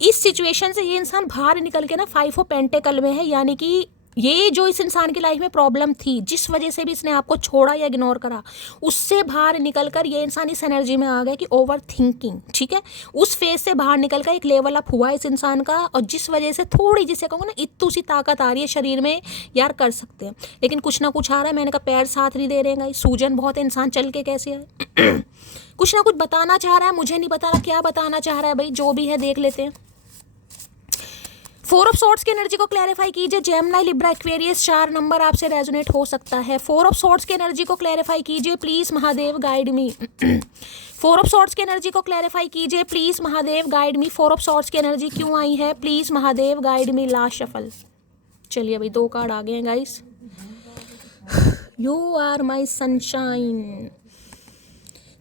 इस सिचुएशन से ये इंसान बाहर निकल के ना 5 ऑफ पेंटिकल में है, यानी कि ये जो इस इंसान की लाइफ में प्रॉब्लम थी, जिस वजह से भी इसने आपको छोड़ा या इग्नोर करा, उससे बाहर निकलकर ये इंसान इस एनर्जी में आ गया कि ओवर थिंकिंग, ठीक है। उस फेज से बाहर निकलकर एक लेवल अप हुआ इस इंसान का, और जिस वजह से थोड़ी, जिसे कहूँगा ना, इतनी सी ताकत आ रही है शरीर में, यार कर सकते हैं। लेकिन कुछ ना कुछ आ रहा है, मैंने कहा पैर साथ नहीं दे रहे हैं, सूजन बहुत है, इंसान चल के कैसे है। कुछ ना कुछ बताना चाह रहा है, मुझे नहीं बता रहा क्या बताना चाह रहा है भाई, जो भी है देख लेते हैं। 4 ऑफ सॉर्ड्स की एनर्जी को क्लैरिफाई कीजिए। जेमिनी, लिब्रा, एक्वेरियस 4 नंबर आपसे रेजोनेट हो सकता है। 4 ऑफ सॉर्ड्स की एनर्जी को क्लैरिफाई कीजिए please, Mahadev guide me. 4 of swords की एनर्जी को क्लैरिफाई कीजिए please, Mahadev guide me. 4 of swords की एनर्जी क्यों आई है, please Mahadev guide me. Last shuffle. चलिए भाई 2 कार्ड आ गए हैं guys. You are my sunshine.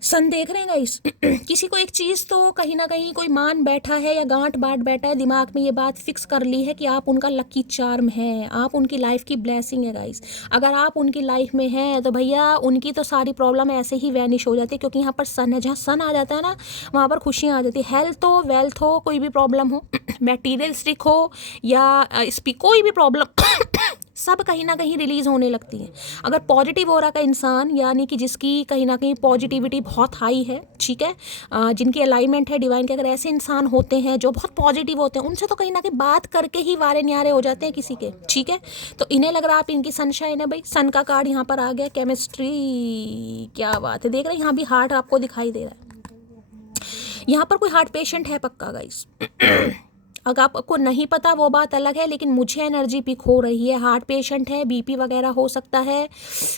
सन देख रहे हैं गाइस। किसी को एक चीज़ तो कहीं ना कहीं कोई मान बैठा है या गांठ बांट बैठा है, दिमाग में ये बात फिक्स कर ली है कि आप उनका लकी चार्म है, आप उनकी लाइफ की ब्लेसिंग है गाइस। अगर आप उनकी लाइफ में हैं तो भैया उनकी तो सारी प्रॉब्लम ऐसे ही वैनिश हो जाती है, क्योंकि यहाँ पर सन है। जहाँ सन आ जाता है ना, वहाँ पर खुशियाँ आ जाती है। हेल्थ हो, वेल्थ हो, कोई भी प्रॉब्लम हो, मैटीरियलिस्टिक हो या कोई भी प्रॉब्लम, सब कहीं ना कहीं रिलीज होने लगती है। अगर पॉजिटिव ऑरा का इंसान, यानी कि जिसकी कहीं ना कहीं पॉजिटिविटी बहुत हाई है, ठीक है, जिनकी अलाइनमेंट है डिवाइन के, अगर ऐसे इंसान होते हैं जो बहुत पॉजिटिव होते हैं, उनसे तो कहीं ना कहीं बात करके ही वारे न्यारे हो जाते हैं किसी के, ठीक है। तो इन्हें लग रहा आप इनकी सनशाइन है भाई। सन का कार्ड यहाँ पर आ गया, केमिस्ट्री, क्या बात है। देख रहे हैं यहाँ भी हार्ट आपको दिखाई दे रहा है। यहाँ पर कोई हार्ट पेशेंट है पक्का गाइस। अगर आपको नहीं पता वो बात अलग है, लेकिन मुझे एनर्जी पिक हो रही है। हार्ट पेशेंट है, बीपी वगैरह हो सकता है,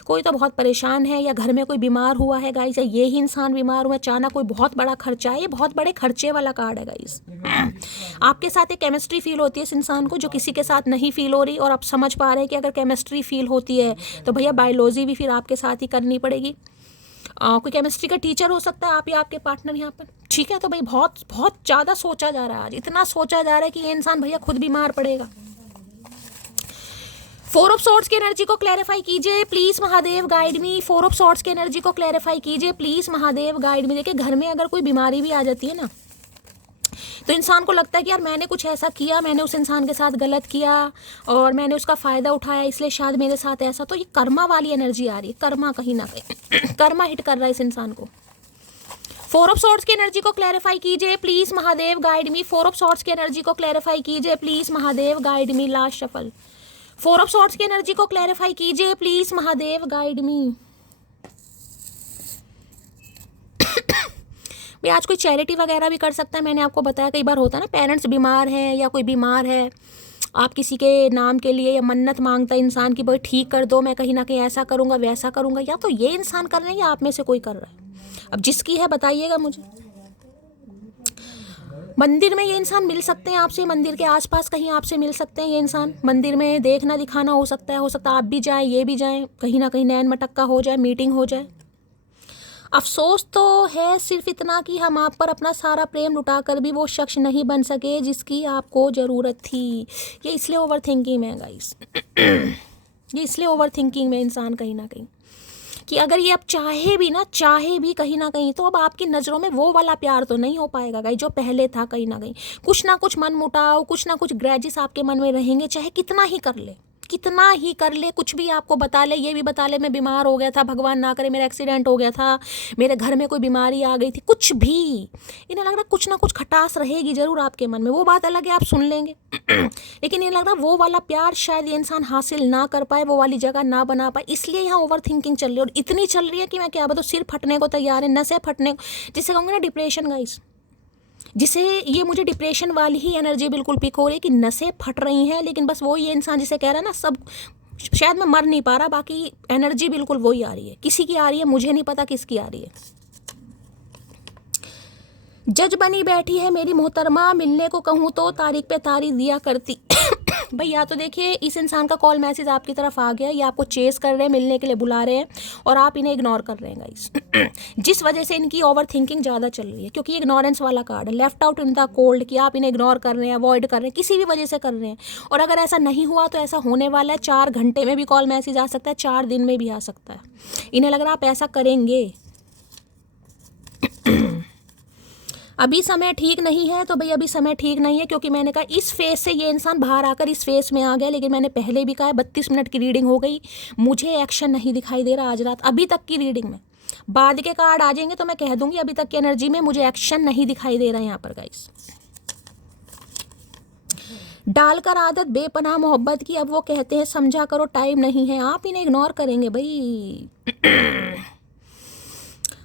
कोई तो बहुत परेशान है, या घर में कोई बीमार हुआ है गाइस, या ये ही इंसान बीमार हुआ, अचानक कोई बहुत बड़ा खर्चा है। ये बहुत बड़े खर्चे वाला कार्ड है गाइस। आपके साथ एक केमिस्ट्री फील होती है इस इंसान को, जो किसी के साथ नहीं फील हो रही, और आप समझ पा रहे हैं कि अगर केमिस्ट्री फील होती है तो भैया बायोलॉजी भी फिर आपके साथ ही करनी पड़ेगी। कोई केमिस्ट्री का टीचर हो सकता है, आप या आपके पार्टनर यहाँ पर, ठीक है। तो भाई बहुत बहुत ज़्यादा सोचा जा रहा है आज, इतना सोचा जा रहा है कि ये इंसान भैया खुद बीमार पड़ेगा। 4 ऑफ सॉर्ड्स की एनर्जी को क्लैरिफाई कीजिए please Mahadev, guide me. 4 of swords की एनर्जी को क्लैरिफाई कीजिए प्लीज़ महादेव, गाइड मी। देखिए घर में अगर कोई बीमारी भी आ जाती है ना, तो इंसान को लगता है कि यार मैंने कुछ ऐसा किया, मैंने उस इंसान के साथ गलत किया और मैंने उसका फ़ायदा उठाया, इसलिए शायद मेरे साथ ऐसा। तो ये कर्मा वाली एनर्जी आ रही है, कर्मा कहीं ना कहीं कर्मा हिट कर रहा है इस इंसान को। 4 ऑफ सॉर्ड्स की एनर्जी को क्लैरिफाई कीजिए please Mahadev, guide me. 4 of swords की एनर्जी को क्लैरिफाई कीजिए please Mahadev, guide me. Last shuffle. 4 of swords की एनर्जी को क्लैरिफाई कीजिए प्लीज़ महादेव, गाइड मी। भाई आज कोई चैरिटी वगैरह भी कर सकता है। मैंने आपको बताया कई बार होता है ना, पेरेंट्स बीमार हैं या कोई बीमार है, आप किसी के नाम के लिए या मन्नत मांगता है इंसान की, भाई ठीक कर दो, मैं कहीं ना कहीं ऐसा करूँगा वैसा करूँगा। या तो ये इंसान कर रहे हैं या आप में से कोई कर रहा है। अब जिसकी है बताइएगा मुझे। मंदिर में ये इंसान मिल सकते हैं आपसे, मंदिर के आसपास कहीं आपसे मिल सकते हैं ये इंसान। मंदिर में देखना दिखाना हो सकता है आप भी जाएं, ये भी जाएं, कहीं ना कहीं नैन मटक्का हो जाए, मीटिंग हो जाए। अफसोस तो है सिर्फ इतना कि हम आप पर अपना सारा प्रेम लुटा कर भी वो शख्स नहीं बन सके जिसकी आपको ज़रूरत थी। ये इसलिए ओवर थिंकिंग में है गाइस ये इसलिए ओवर थिंकिंग में इंसान कहीं ना कहीं, कि अगर ये अब चाहे भी कहीं ना कहीं, तो अब आपकी नज़रों में वो वाला प्यार तो नहीं हो पाएगा गाइस जो पहले था। कहीं ना कहीं कुछ ना कुछ मन मुटाव, कुछ ना कुछ ग्रजेस आपके मन में रहेंगे, चाहे कितना ही कर ले, कुछ भी आपको बता ले, ये भी बता ले मैं बीमार हो गया था, भगवान ना करे मेरा एक्सीडेंट हो गया था, मेरे घर में कोई बीमारी आ गई थी, कुछ भी इन्हें लग रहा कुछ ना कुछ खटास रहेगी जरूर आपके मन में। वो बात अलग है, आप सुन लेंगे लेकिन ये लग रहा वो वाला प्यार शायद ये इंसान हासिल ना कर पाए, वो वाली जगह ना बना पाए, इसलिए यहाँ ओवर थिंकिंग चल रही है। और इतनी चल रही है कि मैं क्या बताऊँ, सिर फटने को तैयार है, नसें फटने को, जिसे कहूँगे ना डिप्रेशन गाइस, जिसे ये मुझे डिप्रेशन वाली ही एनर्जी बिल्कुल पिक हो रही है कि नसें फट रही हैं। लेकिन बस वो ये इंसान जिसे कह रहा है ना, सब शायद मैं मर नहीं पा रहा, बाकी एनर्जी बिल्कुल वही आ रही है। किसी की आ रही है, मुझे नहीं पता किसकी आ रही है। जज बनी बैठी है मेरी मोहतरमा, मिलने को कहूँ तो तारीख पे तारीख दिया करती भैया। तो देखिए इस इंसान का कॉल मैसेज आपकी तरफ आ गया, ये आपको चेस कर रहे हैं, मिलने के लिए बुला रहे हैं, और आप इन्हें इग्नोर कर रहे हैं गाइस जिस वजह से इनकी ओवर थिंकिंग ज़्यादा चल रही है, क्योंकि इग्नोरेंस वाला कार्ड है, left out in the cold, कि आप इन्हें इग्नोर कर रहे हैं, अवॉइड कर रहे हैं, किसी भी वजह से कर रहे हैं। और अगर ऐसा नहीं हुआ तो ऐसा होने वाला है, 4 घंटे में भी कॉल मैसेज आ सकता है, 4 दिन में भी आ सकता है। इन्हें लग रहा आप ऐसा करेंगे अभी समय ठीक नहीं है। तो भाई अभी समय ठीक नहीं है, क्योंकि मैंने कहा इस फेस से ये इंसान बाहर आकर इस फेस में आ गया। लेकिन मैंने पहले भी कहा 32 मिनट की रीडिंग हो गई, मुझे एक्शन नहीं दिखाई दे रहा आज रात, अभी तक की रीडिंग में। बाद के कार्ड आ जाएंगे तो मैं कह दूंगी, अभी तक की एनर्जी में मुझे एक्शन नहीं दिखाई दे रहा है यहाँ पर गाइस। डालकर आदत बेपनाह मोहब्बत की, अब वो कहते हैं समझा करो टाइम नहीं है, आप इन्हें इग्नोर करेंगे भाई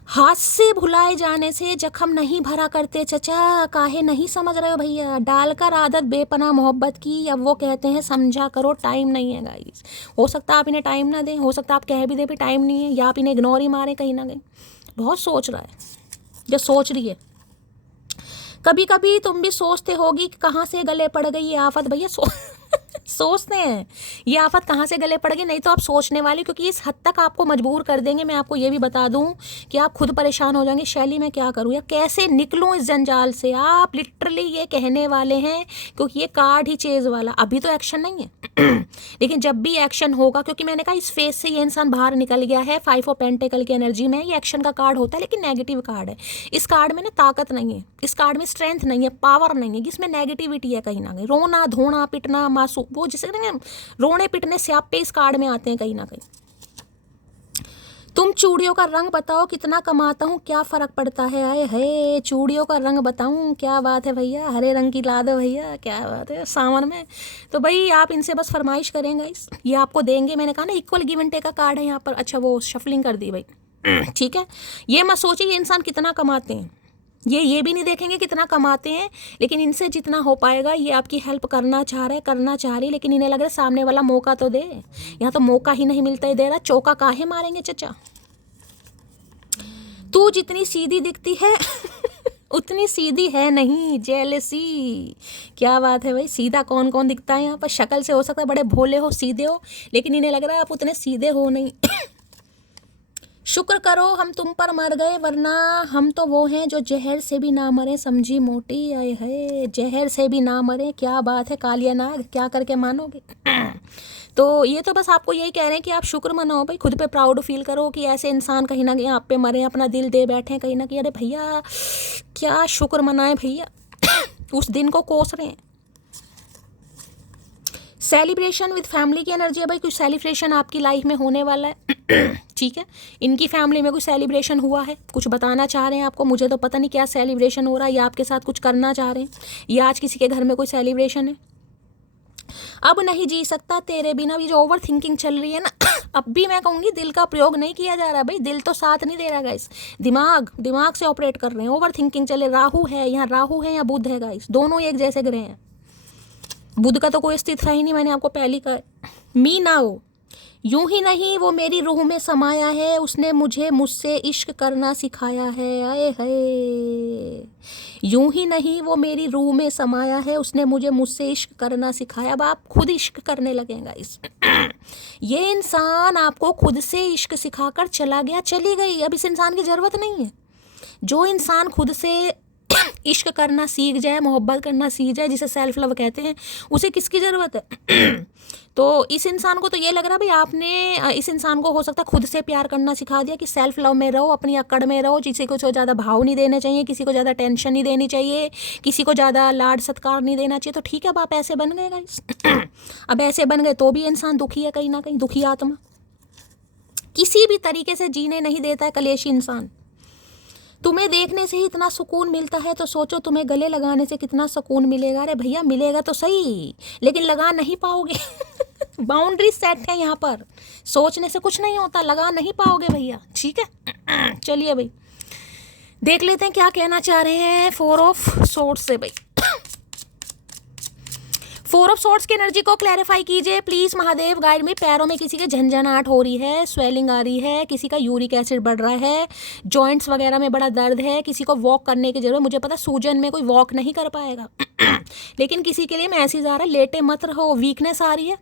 हाथ से भुलाए जाने से जख्म नहीं भरा करते चचा, काहे नहीं समझ रहे हो भैया। डालकर आदत बेपनाह मोहब्बत की, अब वो कहते हैं समझा करो टाइम नहीं है गाइस। हो सकता है आप इन्हें टाइम ना दें, हो सकता है आप कह भी दें भी टाइम नहीं है, या आप इन्हें इग्नोर ही मारें कहीं ना कहीं। बहुत सोच रहा है या सोच रही है। कभी कभी तुम भी सोचते होगी कि कहाँ से गले पड़ गई ये आफत भैया। सोचते हैं ये आफत कहाँ से गले पड़ गई, नहीं तो आप सोचने वाले, क्योंकि इस हद तक आपको मजबूर कर देंगे। मैं आपको ये भी बता दूं कि आप खुद परेशान हो जाएंगे, शैली मैं क्या करूं या कैसे निकलूं इस जंजाल से। आप लिटरली ये कहने वाले हैं, क्योंकि ये कार्ड ही चेज वाला, अभी तो एक्शन नहीं है लेकिन जब भी एक्शन होगा, क्योंकि मैंने कहा इस फेस से ये इंसान बाहर निकल गया है। 5 ऑफ पेंटिकल की एनर्जी में ये एक्शन का कार्ड होता है, लेकिन नेगेटिव कार्ड है। इस कार्ड में ना ताकत नहीं है, इस कार्ड में स्ट्रेंथ नहीं है, पावर नहीं है, इसमें नेगेटिविटी है कहीं ना कहीं। रोना धोना पिटना मासूम, वो जिसे रोने पिटने स्यापे इस कार्ड में आते हैं कहीं ना कहीं। तुम चूड़ियों का रंग बताओ कितना कमाता हूँ, क्या फर्क पड़ता है। आए है चूड़ियों का रंग बताऊँ, क्या बात है भैया, हरे रंग की ला दो भैया, क्या बात है सावन में। तो भाई आप इनसे बस फरमाइश करेंगे, ये आपको देंगे। मैंने कहा ना इक्वल गिव एंड टेक का कार्ड है यहाँ पर। अच्छा वो शफलिंग कर दी भाई, ठीक है। ये मत सोचिए ये इंसान कितना कमाते हैं, ये भी नहीं देखेंगे कितना कमाते हैं, लेकिन इनसे जितना हो पाएगा ये आपकी हेल्प करना चाह रहे, करना चाह रही, लेकिन इन्हें लग रहा है सामने वाला मौका तो दे। यहाँ तो मौका ही नहीं मिलता ही दे रहा, चौका काहे मारेंगे चचा। तू जितनी सीधी दिखती है उतनी सीधी है नहीं, जेलसी। क्या बात है भाई, सीधा कौन कौन दिखता है यहाँ पर, शक्ल से हो सकता है बड़े भोले हो, सीधे हो, लेकिन इन्हें लग रहा है आप उतने सीधे हो नहीं। शुक्र करो हम तुम पर मर गए, वरना हम तो वो हैं जो जहर से भी ना मरे, समझी मोटी। आए है, जहर से भी ना मरे, क्या बात है कालिया नाग, क्या करके मानोगे। तो ये तो बस आपको यही कह रहे हैं कि आप शुक्र मनाओ भाई, खुद पे प्राउड फील करो कि ऐसे इंसान कहीं ना कहीं आप पे मरे, अपना दिल दे बैठे हैं कहीं ना कहीं। अरे भैया क्या शुक्र मनाएं भैया, उस दिन को कोस रहे हैं। सेलिब्रेशन विद फैमिली की एनर्जी है भाई, कुछ सेलिब्रेशन आपकी लाइफ में होने वाला है। ठीक है, इनकी फैमिली में कुछ सेलिब्रेशन हुआ है, कुछ बताना चाह रहे हैं आपको, मुझे तो पता नहीं क्या सेलिब्रेशन हो रहा है, या आपके साथ कुछ करना चाह रहे हैं, या आज किसी के घर में कोई सेलिब्रेशन है। अब नहीं जी सकता तेरे बिना, ये जो ओवर थिंकिंग चल रही है ना, अब भी मैं कहूँगी दिल का प्रयोग नहीं किया जा रहा भाई, दिल तो साथ नहीं दे रहा गाइस, दिमाग से ऑपरेट कर रहे हैं, ओवर थिंकिंग चले। राहु है यहाँ, राहु है या बुध है गाइस, दोनों एक जैसे ग्रह हैं। बुध का तो कोई अस्तित्व है ही नहीं, मैंने आपको पहले कहा। मी ना हो, यूं ही नहीं वो मेरी रूह में समाया है, उसने मुझसे इश्क करना सिखाया है। आए है, यूं ही नहीं वो मेरी रूह में समाया है, उसने मुझसे इश्क करना सिखाया। अब आप खुद इश्क करने लगेगा इस ये इंसान आपको खुद से इश्क सिखाकर चला गया, चली गई, अब इस इंसान की ज़रूरत नहीं है। जो इंसान खुद से इश्क करना सीख जाए, मोहब्बत करना सीख जाए, जिसे सेल्फ लव कहते हैं, उसे किसकी ज़रूरत है। तो इस इंसान को तो ये लग रहा भाई आपने इस इंसान को हो सकता है खुद से प्यार करना सिखा दिया कि सेल्फ लव में रहो, अपनी अकड़ में रहो, किसी को ज़्यादा भाव नहीं देना चाहिए, किसी को ज़्यादा टेंशन नहीं देनी चाहिए, किसी को ज़्यादा लाड सत्कार नहीं देना चाहिए। तो ठीक है, अब आप ऐसे बन गए गाइस। अब ऐसे बन गए तो भी इंसान दुखी है, कहीं ना कहीं दुखी आत्मा, किसी भी तरीके से जीने नहीं देता है कलेशी इंसान। तुम्हें देखने से ही इतना सुकून मिलता है, तो सोचो तुम्हें गले लगाने से कितना सुकून मिलेगा। अरे भैया मिलेगा तो सही, लेकिन लगा नहीं पाओगे। बाउंड्री सेट है यहाँ पर, सोचने से कुछ नहीं होता, लगा नहीं पाओगे भैया। ठीक है, चलिए भाई देख लेते हैं क्या कहना चाह रहे हैं 4 ऑफ सोर्ड्स से भाई। 4 ऑफ सोर्ड्स की एनर्जी को क्लैरिफाई कीजिए प्लीज महादेव, गाइड में। पैरों में किसी के झंझनाहट हो रही है, स्वेलिंग आ रही है, किसी का यूरिक एसिड बढ़ रहा है, जॉइंट्स वगैरह में बड़ा दर्द है, किसी को वॉक करने की जरूरत। मुझे पता सूजन में कोई वॉक नहीं कर पाएगा, लेकिन किसी के लिए मैसेज आ रहा है लेटे मत रहो, वीकनेस आ रही है,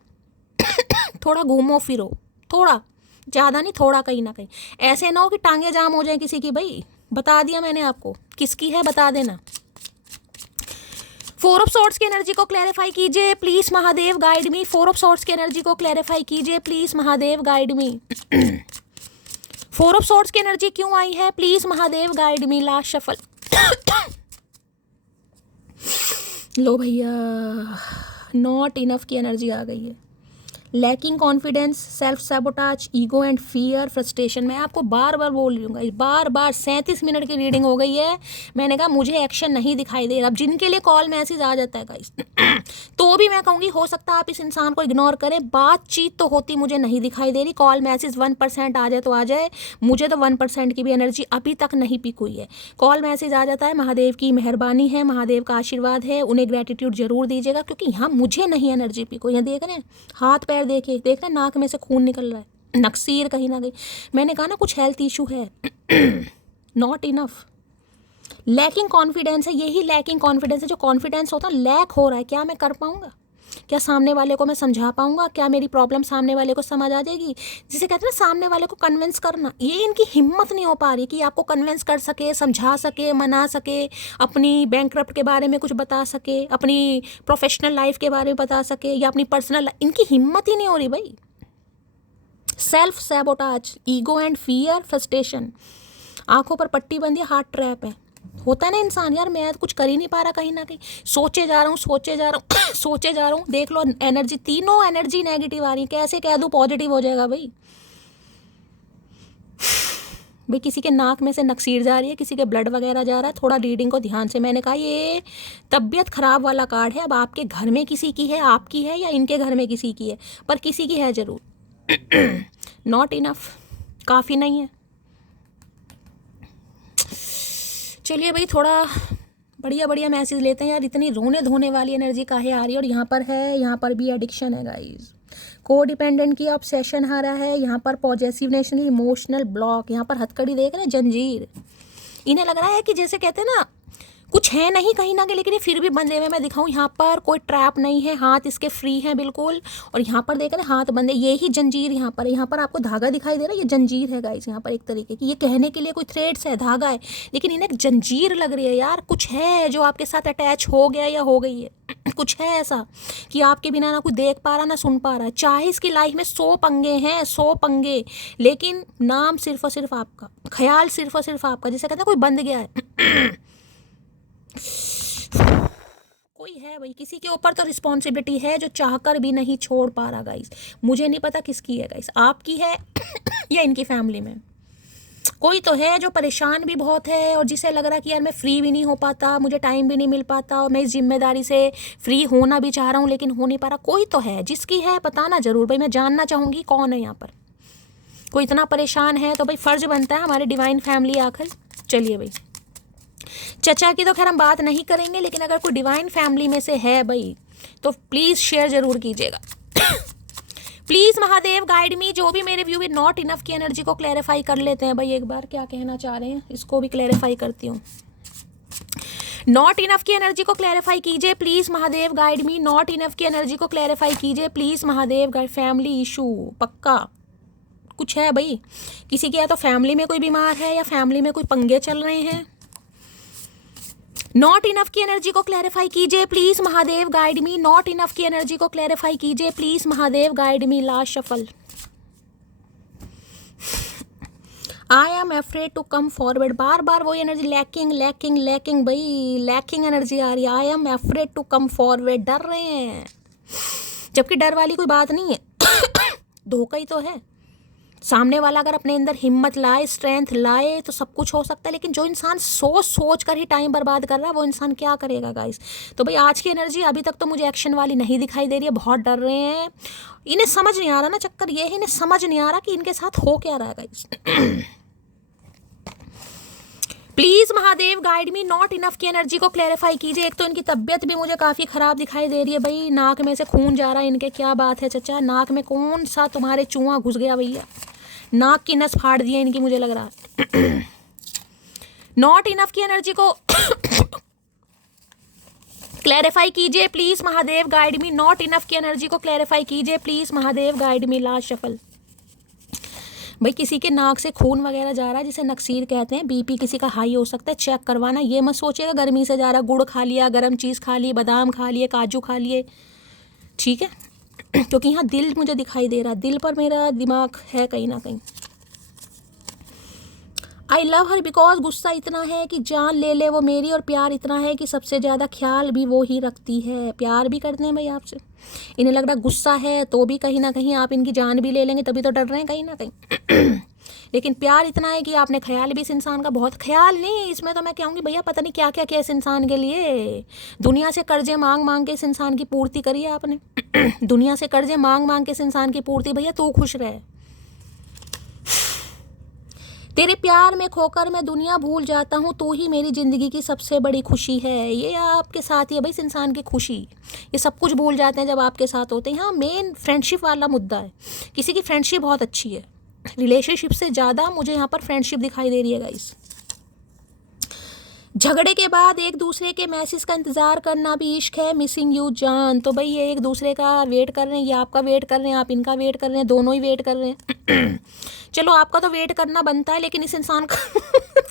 थोड़ा घूमो फिरो, थोड़ा ज़्यादा नहीं, थोड़ा कहीं ना कहीं। ऐसे ना हो कि टांगे जाम हो जाए किसी की, भाई बता दिया मैंने आपको किसकी है, बता देना। 4 ऑफ सोर्ड्स की एनर्जी को क्लैरिफाई कीजिए please Mahadev, guide me. 4 of swords की एनर्जी को क्लैरिफाई कीजिए please Mahadev, guide me. 4 of swords की एनर्जी क्यों आई है please Mahadev, guide me. Last shuffle. लो भैया, नॉट इनफ की एनर्जी आ गई है। Lacking confidence, self sabotage, ego and fear, frustration. मैं आपको बार बार बोल रही हूँ, बार बार 37 मिनट की रीडिंग हो गई है, मैंने कहा मुझे एक्शन नहीं दिखाई दे रहा। अब जिनके लिए कॉल मैसेज आ जाता है गाइस, तो भी मैं कहूँगी हो सकता है आप इस इंसान को इग्नोर करें, बातचीत तो होती मुझे नहीं दिखाई दे रही। कॉल मैसेज 1% आ जाए तो आ जाए, मुझे तो 1% की भी एनर्जी अभी तक नहीं पिक हुई है। कॉल मैसेज आ जाता है, महादेव की मेहरबानी है, महादेव का आशीर्वाद है, उन्हें ग्रेटिट्यूड जरूर दीजिएगा, क्योंकि यहाँ मुझे नहीं एनर्जी पिक हुई। यहाँ देख रहे हैं हाथ पैर, देखिए देख रहे हैं नाक में से खून निकल रहा है, नक्सीर कहीं ना कहीं। मैंने कहा ना कुछ हेल्थ इशू है। नॉट इनफ, लैकिंग कॉन्फिडेंस है, यही लैकिंग कॉन्फिडेंस है। जो कॉन्फिडेंस होता है लैक हो रहा है, क्या मैं कर पाऊंगा, क्या सामने वाले को मैं समझा पाऊंगा, क्या मेरी प्रॉब्लम सामने वाले को समझ आ जाएगी, जिसे कहते हैं ना सामने वाले को कन्विंस करना। ये इनकी हिम्मत नहीं हो पा रही कि आपको कन्विंस कर सके, समझा सके, मना सके, अपनी बैंकक्रप्ट के बारे में कुछ बता सके, अपनी प्रोफेशनल लाइफ के बारे में बता सके, या अपनी पर्सनल, इनकी हिम्मत ही नहीं हो रही भाई। Self sabotage, ego and fear, frustration, आंखों पर पट्टी बंदी, हार्ट ट्रैप है। होता है ना इंसान, यार मैं कुछ कर ही नहीं पा रहा, कहीं ना कहीं सोचे जा रहा हूँ, सोचे जा रहा हूँ, सोचे जा रहा हूँ। देख लो एनर्जी, तीनों एनर्जी नेगेटिव आ रही है, कैसे कह दूँ पॉजिटिव हो जाएगा भाई। भाई किसी के नाक में से नक्सीर जा रही है, किसी के ब्लड वगैरह जा रहा है। थोड़ा रीडिंग को ध्यान से, मैंने कहा ये तबीयत खराब वाला कार्ड है। अब आपके घर में किसी की है, आपकी है, या इनके घर में किसी की है, पर किसी की है जरूर। नॉट इनफ, काफ़ी नहीं है। चलिए भाई, थोड़ा बढ़िया बढ़िया मैसेज लेते हैं यार। इतनी रोने धोने वाली एनर्जी काहे आ रही है? और यहाँ पर है, यहाँ पर भी एडिक्शन है गाइज। को डिपेंडेंट की ऑब्सेशन आ रहा है, यहाँ पर पॉजेसिवनेस, इमोशनल ब्लॉक, यहाँ पर हथकड़ी देख रहे हैं, जंजीर। इन्हें लग रहा है कि जैसे कहते हैं ना, कुछ है नहीं कहीं ना कहीं, लेकिन ये फिर भी बंधे हुए। मैं दिखाऊं, यहाँ पर कोई ट्रैप नहीं है, हाथ इसके फ्री हैं बिल्कुल। और यहाँ पर देख रहे हैं हाथ बंधे, ये ही जंजीर। यहाँ पर आपको धागा दिखाई दे रहा है, ये जंजीर है गाइस। यहाँ पर एक तरीके की, ये कहने के लिए कोई थ्रेड्स है, धागा है, लेकिन इन्हें जंजीर लग रही है यार। कुछ है जो आपके साथ अटैच हो गया या हो गई है। कुछ है ऐसा कि आपके बिना ना कोई देख पा रहा ना सुन पा रहा है। चाहे इसकी लाइफ में 100 पंगे हैं, 100 पंगे, लेकिन नाम सिर्फ और सिर्फ आपका, ख्याल सिर्फ और सिर्फ आपका। जैसे कहते हैं कोई बंद गया है। कोई है भाई, किसी के ऊपर तो रिस्पॉन्सिबिलिटी है जो चाहकर भी नहीं छोड़ पा रहा गाइस। मुझे नहीं पता किसकी है गाइस, आपकी है या इनकी फैमिली में। कोई तो है जो परेशान भी बहुत है और जिसे लग रहा है कि यार मैं फ्री भी नहीं हो पाता, मुझे टाइम भी नहीं मिल पाता, और मैं इस जिम्मेदारी से फ्री होना भी चाह रहा हूँ लेकिन हो नहीं पा रहा। कोई तो है, जिसकी है बताना जरूर भाई, मैं जानना चाहूँगी कौन है यहाँ पर। कोई इतना परेशान है तो भाई फ़र्ज बनता है हमारी डिवाइन फैमिली आखिर। चलिए भाई, चचा की तो खैर हम बात नहीं करेंगे, लेकिन अगर कोई डिवाइन फैमिली में से है भाई तो प्लीज़ शेयर ज़रूर कीजिएगा। प्लीज़ महादेव गाइड मी। जो भी मेरे व्यू में नॉट इनफ की एनर्जी को क्लैरिफाई कर लेते हैं भाई एक बार, क्या कहना चाह रहे हैं इसको भी क्लैरिफाई करती हूँ। नॉट इनफ की एनर्जी को क्लैरिफाई कीजिए please Mahadev guide me. Not enough की एनर्जी को क्लैरिफाई कीजिए please Mahadev guide. Family issue पक्का कुछ है भाई, किसी के या तो फैमिली में कोई बीमार है या फैमिली में कोई पंगे चल रहे हैं। नॉट इनफ की एनर्जी को क्लैरिफाई कीजिए please Mahadev guide me. Not enough की एनर्जी को क्लैरिफाई कीजिए please Mahadev guide me. Last shuffle. I am afraid to come forward. बार बार वही एनर्जी, लैकिंग लैकिंग लैकिंग भाई, लैकिंग एनर्जी आ रही है। I am afraid to come forward, डर रहे हैं, जबकि डर वाली कोई बात नहीं है। धोखा ही तो है। सामने वाला अगर अपने अंदर हिम्मत लाए, स्ट्रेंथ लाए तो सब कुछ हो सकता है, लेकिन जो इंसान सोच सोच कर ही टाइम बर्बाद कर रहा है वो इंसान क्या करेगा गाइस। तो भाई आज की एनर्जी अभी तक तो मुझे एक्शन वाली नहीं दिखाई दे रही है। बहुत डर रहे हैं, इन्हें समझ नहीं आ रहा ना, चक्कर ये है इन्हें समझ नहीं आ रहा कि इनके साथ हो क्या रहा है guys. Please Mahadev guide me. Not enough की एनर्जी को क्लैरिफाई कीजिए। एक तो इनकी तबीयत भी मुझे काफ़ी ख़राब दिखाई दे रही है भाई, नाक में से खून जा रहा है इनके। क्या बात है चचा, नाक में कौन सा तुम्हारे चूहा घुस गया भैया, नाक की नस फाड़ दी है इनकी मुझे लग रहा है। नॉट इनफ की एनर्जी को क्लैरिफाई कीजिए please Mahadev guide me. Not enough की एनर्जी को क्लैरिफाई कीजिए please Mahadev guide me. Last shuffle. भाई किसी के नाक से खून वगैरह जा रहा है जिसे नक्सीर कहते हैं, बीपी किसी का हाई हो सकता है, चेक करवाना। ये मत सोचिएगा गर्मी से जा रहा, गुड़ खा लिया, गर्म चीज़ खा ली, बादाम खा लिए, काजू खा लिए, ठीक है। क्योंकि यहाँ दिल मुझे दिखाई दे रहा, दिल पर मेरा दिमाग है कहीं ना कहीं। आई लव हर बिकॉज गुस्सा इतना है कि जान ले ले वो मेरी, और प्यार इतना है कि सबसे ज़्यादा ख्याल भी वो ही रखती है। प्यार भी करते हैं भाई आपसे, इन्हें लग रहा गुस्सा है तो भी कहीं ना कहीं आप इनकी जान भी ले लेंगे, तभी तो डर रहे हैं कहीं ना कहीं। लेकिन प्यार इतना है कि आपने ख्याल भी इस इंसान का, बहुत ख्याल नहीं, इसमें तो मैं कहूँगी भैया पता नहीं क्या क्या किया इस इंसान के लिए। दुनिया से कर्जे मांग मांग के इस इंसान की पूर्ति करी है आपने। दुनिया से कर्जे मांग मांग के इस इंसान की पूर्ति, भैया तू खुश रहे। तेरे प्यार में खोकर मैं दुनिया भूल जाता हूँ, तू ही मेरी ज़िंदगी की सबसे बड़ी खुशी है। ये आपके साथ ही है भाई इस इंसान की खुशी। ये सब कुछ भूल जाते हैं जब आपके साथ होते हैं। हाँ मेन फ्रेंडशिप वाला मुद्दा है, किसी की फ्रेंडशिप बहुत अच्छी है, रिलेशनशिप से ज़्यादा मुझे यहाँ पर फ्रेंडशिप दिखाई दे रही है गाइस। झगड़े के बाद एक दूसरे के मैसेज का इंतज़ार करना भी इश्क है। मिसिंग यू जान। तो भाई ये एक दूसरे का वेट कर रहे हैं, ये आपका वेट कर रहे हैं, आप इनका वेट कर रहे हैं, दोनों ही वेट कर रहे हैं। चलो आपका तो वेट करना बनता है, लेकिन इस इंसान का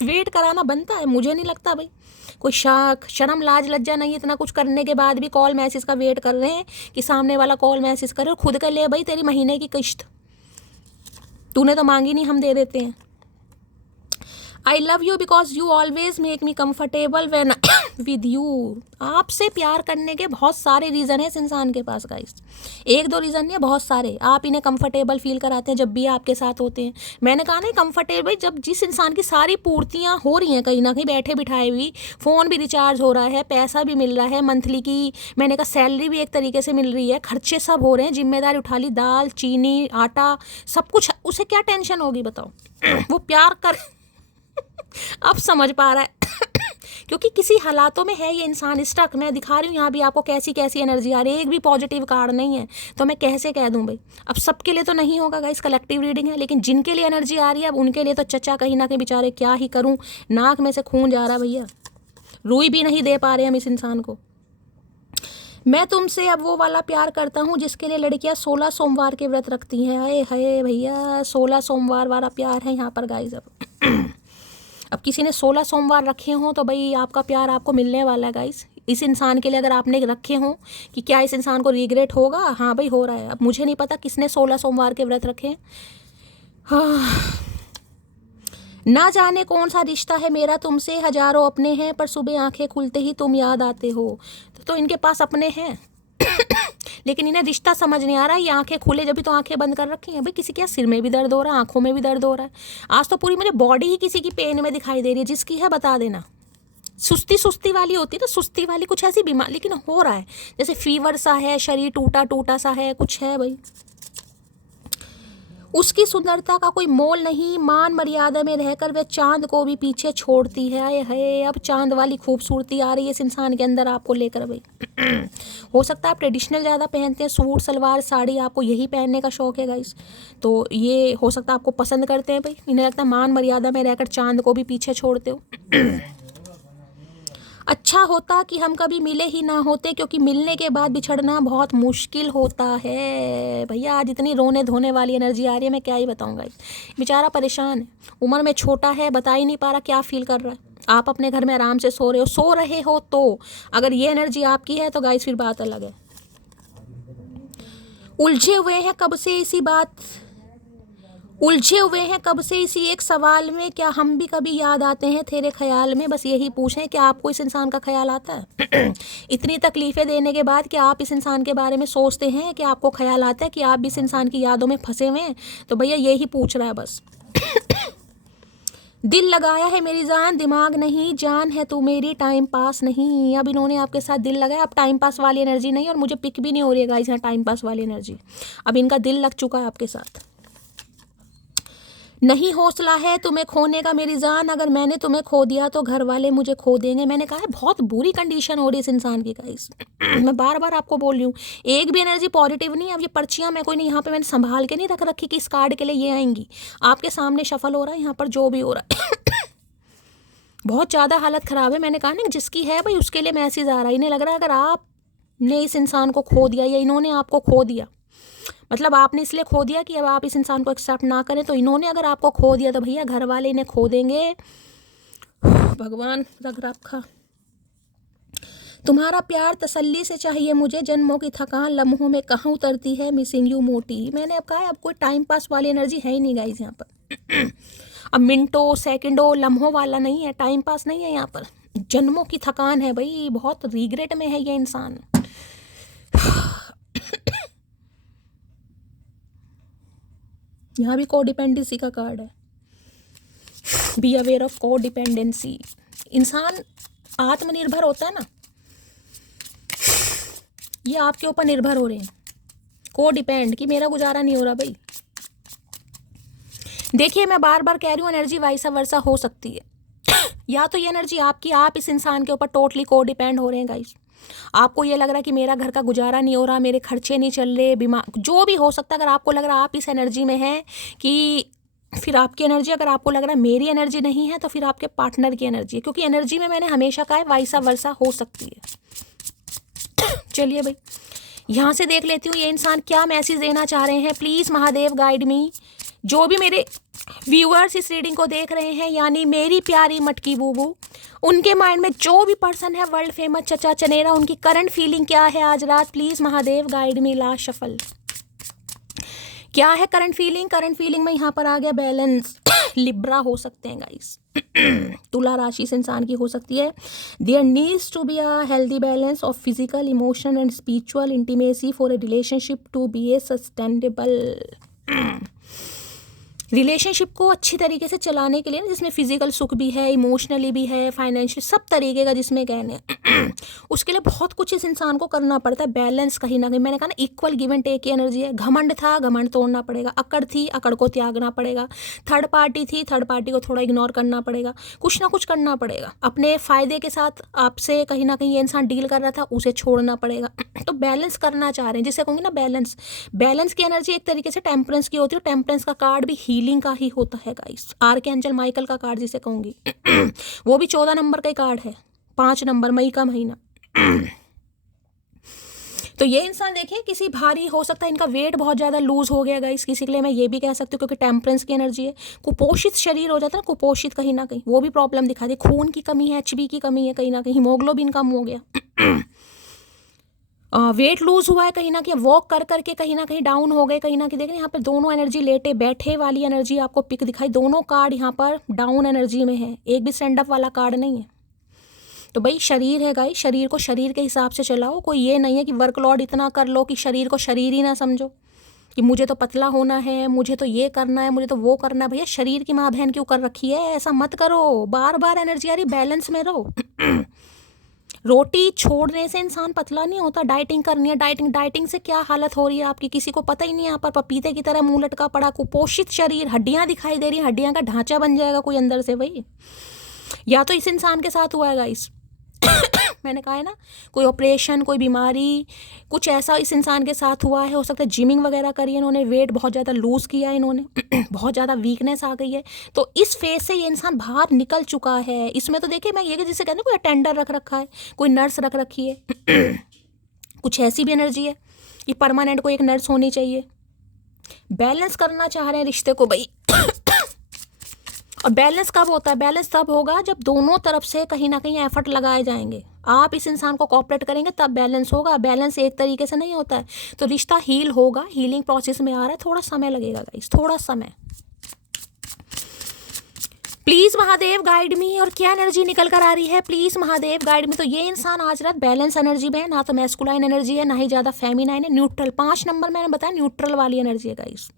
वेट कराना बनता है, मुझे नहीं लगता भाई कोई शर्म लाज लज्जा नहीं। इतना कुछ करने के बाद भी कॉल मैसेज का वेट कर रहे हैं कि सामने वाला कॉल मैसेज करे, और खुद का ले भाई तेरी महीने की किश्त तूने तो मांगी नहीं, हम दे देते हैं। I love you because you always make me comfortable when with you. आपसे प्यार करने के बहुत सारे रीज़न है इस इंसान के पास गाइस, एक दो रीज़न नहीं है, बहुत सारे। आप इन्हें कंफर्टेबल फील कराते हैं जब भी आपके साथ होते हैं। मैंने कहा ना कंफर्टेबल, जब जिस इंसान की सारी पूर्तियाँ हो रही हैं कहीं ना कहीं बैठे बिठाए हुई, फ़ोन भी रिचार्ज हो रहा है, पैसा भी मिल रहा है मंथली की, मैंने कहा सैलरी भी एक तरीके से मिल रही है, खर्चे सब हो रहे हैं, जिम्मेदारी उठा ली, दाल चीनी आटा सब कुछ, उसे क्या टेंशन होगी बताओ। वो प्यार कर अब समझ पा रहा है। क्योंकि किसी हालातों में है ये इंसान स्टक। मैं दिखा रही हूँ यहाँ भी आपको कैसी कैसी एनर्जी आ रही है, एक भी पॉजिटिव कार्ड नहीं है, तो मैं कैसे कह दूँ भाई। अब सबके लिए तो नहीं होगा गाइस, कलेक्टिव रीडिंग है, लेकिन जिनके लिए एनर्जी आ रही है अब उनके लिए तो चचा कहीं ना कहीं बेचारे क्या ही करूँ, नाक में से खून जा रहा भैया, रुई भी नहीं दे पा रहे हम इस इंसान को। मैं तुमसे अब वो वाला प्यार करता हूँ जिसके लिए लड़कियाँ 16 सोमवार के व्रत रखती हैं। अरे हाय भैया, 16 सोमवार वाला प्यार है यहाँ पर गाइस। अब किसी ने 16 सोमवार रखे हों तो भाई आपका प्यार आपको मिलने वाला है गाइस। इस इंसान के लिए अगर आपने रखे हों कि क्या इस इंसान को रिग्रेट होगा, हाँ भाई हो रहा है। अब मुझे नहीं पता किसने 16 सोमवार के व्रत रखे हैं। हाँ, ना जाने कौन सा रिश्ता है मेरा तुमसे, हजारों अपने हैं पर सुबह आंखें खुलते ही तुम याद आते हो। तो इनके पास अपने हैं लेकिन इन्हें रिश्ता समझ नहीं आ रहा है। ये आंखें खुले जब भी तो आंखें बंद कर रखी हैं भाई। किसी के सिर में भी दर्द हो रहा है, आंखों में भी दर्द हो रहा है। आज तो पूरी मुझे बॉडी ही किसी की पेन में दिखाई दे रही है। जिसकी है बता देना। सुस्ती सुस्ती वाली होती है ना, सुस्ती वाली कुछ ऐसी बीमारी, लेकिन हो रहा है जैसे फीवर सा है, शरीर टूटा टूटा सा है, कुछ है भाई। उसकी सुंदरता का कोई मोल नहीं, मान मर्यादा में रहकर वह चांद को भी पीछे छोड़ती है। आए है, अब चांद वाली खूबसूरती आ रही है इस इंसान के अंदर आपको लेकर भाई। हो सकता है आप ट्रेडिशनल ज़्यादा पहनते हैं, सूट सलवार साड़ी, आपको यही पहनने का शौक़ है गाइस, तो ये हो सकता है आपको पसंद करते हैं भाई। इन्हें लगता है मान मर्यादा में रहकर चांद को भी पीछे छोड़ते हो। अच्छा होता कि हम कभी मिले ही ना होते, क्योंकि मिलने के बाद बिछड़ना बहुत मुश्किल होता है। भैया आज इतनी रोने धोने वाली एनर्जी आ रही है, मैं क्या ही बताऊंगा। बेचारा परेशान है, उम्र में छोटा है, बता ही नहीं पा रहा क्या फील कर रहा है। आप अपने घर में आराम से सो रहे हो तो अगर ये एनर्जी आपकी है तो गाइस फिर बात अलग है। उलझे हुए हैं कब से इसी एक सवाल में, क्या हम भी कभी याद आते हैं तेरे ख्याल में। बस यही पूछें कि आपको इस इंसान का ख्याल आता है। इतनी तकलीफ़ें देने के बाद क्या आप इस इंसान के बारे में सोचते हैं, कि आपको ख्याल आता है कि आप भी इस इंसान की यादों में फंसे हुए हैं। तो भैया यही पूछ रहा है बस। दिल लगाया है मेरी जान, दिमाग नहीं, जान है तू मेरी, टाइम पास नहीं। अब इन्होंने आपके साथ दिल लगाया, अब टाइम पास वाली एनर्जी नहीं, और मुझे पिक भी नहीं हो रही है गाइस यहाँ टाइम पास वाली एनर्जी। अब इनका दिल लग चुका है आपके साथ। नहीं हौसला है तुम्हें खोने का मेरी जान, अगर मैंने तुम्हें खो दिया तो घर वाले मुझे खो देंगे। मैंने कहा है बहुत बुरी कंडीशन हो रही है इस इंसान की गाइस। मैं बार बार आपको बोल रही हूँ, एक भी एनर्जी पॉजिटिव नहीं है। अब ये पर्चियाँ मैं कोई नहीं, यहाँ पे मैंने संभाल के नहीं रख रखी कि इस कार्ड के लिए ये आएंगी। आपके सामने शफल हो रहा है यहाँ पर जो भी हो रहा है। बहुत ज़्यादा हालत ख़राब है। मैंने कहा ना जिसकी है भाई उसके लिए मैसेज आ रहा है। इन्हें लग रहा है अगर आपने इस इंसान को खो दिया या इन्होंने आपको खो दिया, मतलब आपने इसलिए खो दिया कि अब आप इस इंसान को एक्सेप्ट ना करें, तो इन्होंने अगर आपको खो दिया तो भैया घर वाले इन्हें खो देंगे। भगवान रग रखा। तुम्हारा प्यार तसल्ली से चाहिए मुझे, जन्मों की थकान लम्हों में कहाँ उतरती है, मिसिंग यू मोटी। मैंने अब कहा अब कोई टाइम पास वाली एनर्जी है ही नहीं गाइस यहाँ पर। अब मिनटों सेकंडों लम्हों वाला नहीं है, टाइम पास नहीं है यहाँ पर, जन्मों की थकान है भाई। बहुत रिग्रेट में है ये इंसान। यहाँ भी कोडिपेंडेंसी का कार्ड है। Be aware of codependency. इंसान आत्मनिर्भर होता है ना, ये आपके ऊपर निर्भर हो रहे हैं। कोडिपेंड कि मेरा गुजारा नहीं हो रहा भाई। देखिए मैं बार बार कह रही हूँ एनर्जी वाइसा वर्सा हो सकती है। या तो ये एनर्जी आपकी, आप इस इंसान के ऊपर टोटली कोडिपेंड हो रहे हैं गाइस। आपको ये लग रहा है कि मेरा घर का गुजारा नहीं हो रहा, मेरे खर्चे नहीं चल रहे, बीमार, जो भी हो सकता है। अगर आपको लग रहा है आप इस एनर्जी में हैं, कि फिर आपकी एनर्जी, अगर आपको लग रहा है मेरी एनर्जी नहीं है, तो फिर आपके पार्टनर की एनर्जी है। क्योंकि एनर्जी में मैंने हमेशा कहा है वाइसा वर्सा हो सकती है। चलिए भाई यहाँ से देख लेती हूँ ये इंसान क्या मैसेज देना चाह रहे हैं। प्लीज़ महादेव गाइड मी। जो भी मेरे व्यूअर्स इस रीडिंग को देख रहे हैं, यानी मेरी प्यारी मटकी बूबू, उनके माइंड में जो भी पर्सन है वर्ल्ड फेमस चचा चनेरा, उनकी करंट फीलिंग क्या है आज रात। Please Mahadev guide me. Last shuffle क्या है करंट फीलिंग। करंट फीलिंग में यहाँ पर आ गया बैलेंस। लिब्रा हो सकते हैं गाइस, तुला राशि से इंसान की हो सकती है। There needs to be a healthy balance of physical, emotion and spiritual intimacy for a relationship to be a sustainable. Relationship को अच्छी तरीके से चलाने के लिए ना, जिसमें फिजिकल सुख भी है, इमोशनली भी है, फाइनेंशियल, सब तरीके का जिसमें कहने उसके लिए बहुत कुछ इस इंसान को करना पड़ता है। बैलेंस कहीं ना कहीं, मैंने कहा ना, इक्वल गिव एंड टेक की एनर्जी है। घमंड था, घमंड तोड़ना पड़ेगा। अकड़ थी, अकड़ को त्यागना पड़ेगा। थर्ड पार्टी थी, थर्ड पार्टी को थोड़ा इग्नोर करना पड़ेगा। कुछ ना कुछ करना पड़ेगा। अपने फ़ायदे के साथ आपसे कहीं ना कहीं ये इंसान डील कर रहा था, उसे छोड़ना पड़ेगा। तो बैलेंस करना चाह रहे हैं, जिसे कहूँगी ना बैलेंस। बैलेंस की एनर्जी एक तरीके से टेम्परेंस की होती है। टेम्परेंस का कार्ड भी हीलिंग का ही होता है गाइस। आर्कएंजल माइकल का कार्ड जिसे कहूँगी वो भी 14 नंबर का ही कार्ड है, 5 नंबर, मई का महीना। तो ये इंसान देखिए किसी भारी हो सकता है, इनका वेट बहुत ज़्यादा लूज हो गया गाइस, किसी के लिए मैं ये भी कह सकती हूँ, क्योंकि टेम्परेंस की एनर्जी है। कुपोषित शरीर हो जाता है ना, कुपोषित कहीं ना कहीं, वो भी प्रॉब्लम दिखा दी। खून की कमी है, HB की कमी है, कहीं ना कहीं हीमोग्लोबिन कम हो गया। वेट लूज हुआ है, कहीं ना कहीं वॉक कर करके कहीं ना कहीं डाउन हो गए, कहीं ना कहीं देखें यहाँ पर दोनों एनर्जी, लेटे बैठे वाली एनर्जी आपको पिक दिखाई। दोनों कार्ड यहाँ पर डाउन एनर्जी में है, एक भी स्टैंड अप वाला कार्ड नहीं है। तो भाई शरीर है गाइस, शरीर को शरीर के हिसाब से चलाओ। कोई ये नहीं है कि वर्कलोड इतना कर लो कि शरीर को शरीर ही ना समझो, कि मुझे तो पतला होना है, मुझे तो ये करना है, मुझे तो वो करना है। भैया शरीर की माँ बहन क्यों कर रखी है? ऐसा मत करो, बार बार एनर्जी आ रही, बैलेंस में रहो। रोटी छोड़ने से इंसान पतला नहीं होता। डाइटिंग करनी है, डाइटिंग से क्या हालत हो रही है आपकी, किसी को पता ही नहीं है। यहाँ पर पपीते की तरह मुंह लटका पड़ा, कुपोषित शरीर, हड्डियां दिखाई दे रही, हड्डियां का ढांचा बन जाएगा कोई अंदर से। भाई या तो इस इंसान के साथ हुआ है गाइस मैंने कहा है ना, कोई ऑपरेशन, कोई बीमारी, कुछ ऐसा इस इंसान के साथ हुआ है। हो सकता है जिमिंग वगैरह करी है इन्होंने, वेट बहुत ज़्यादा लूज़ किया है इन्होंने बहुत ज़्यादा वीकनेस आ गई है। तो इस फेज से ये इंसान बाहर निकल चुका है। इसमें तो देखिए मैं ये जिसे कहते हैं, कोई अटेंडर रख रखा है, कोई नर्स रख रखी है कुछ ऐसी भी एनर्जी है कि परमानेंट कोई एक नर्स होनी चाहिए। बैलेंस करना चाह रहे हैं रिश्ते को भाई और बैलेंस कब होता है? बैलेंस तब होगा जब दोनों तरफ से कहीं ना कहीं एफर्ट लगाए जाएंगे। आप इस इंसान को कोऑपरेट करेंगे तब बैलेंस होगा। बैलेंस एक तरीके से नहीं होता है। तो रिश्ता हील होगा, हीलिंग प्रोसेस में आ रहा है, थोड़ा समय लगेगा गाइस, थोड़ा समय। प्लीज महादेव गाइड मी। और क्या एनर्जी निकल कर आ रही है? प्लीज महादेव गाइड मी। तो ये इंसान आज रात बैलेंस एनर्जी में है, ना तो मैस्कुलाइन एनर्जी है, ना ही ज्यादा फेमिनाइन है, न्यूट्रल। 5 नंबर मैंने बताया न्यूट्रल वाली एनर्जी है गाइस।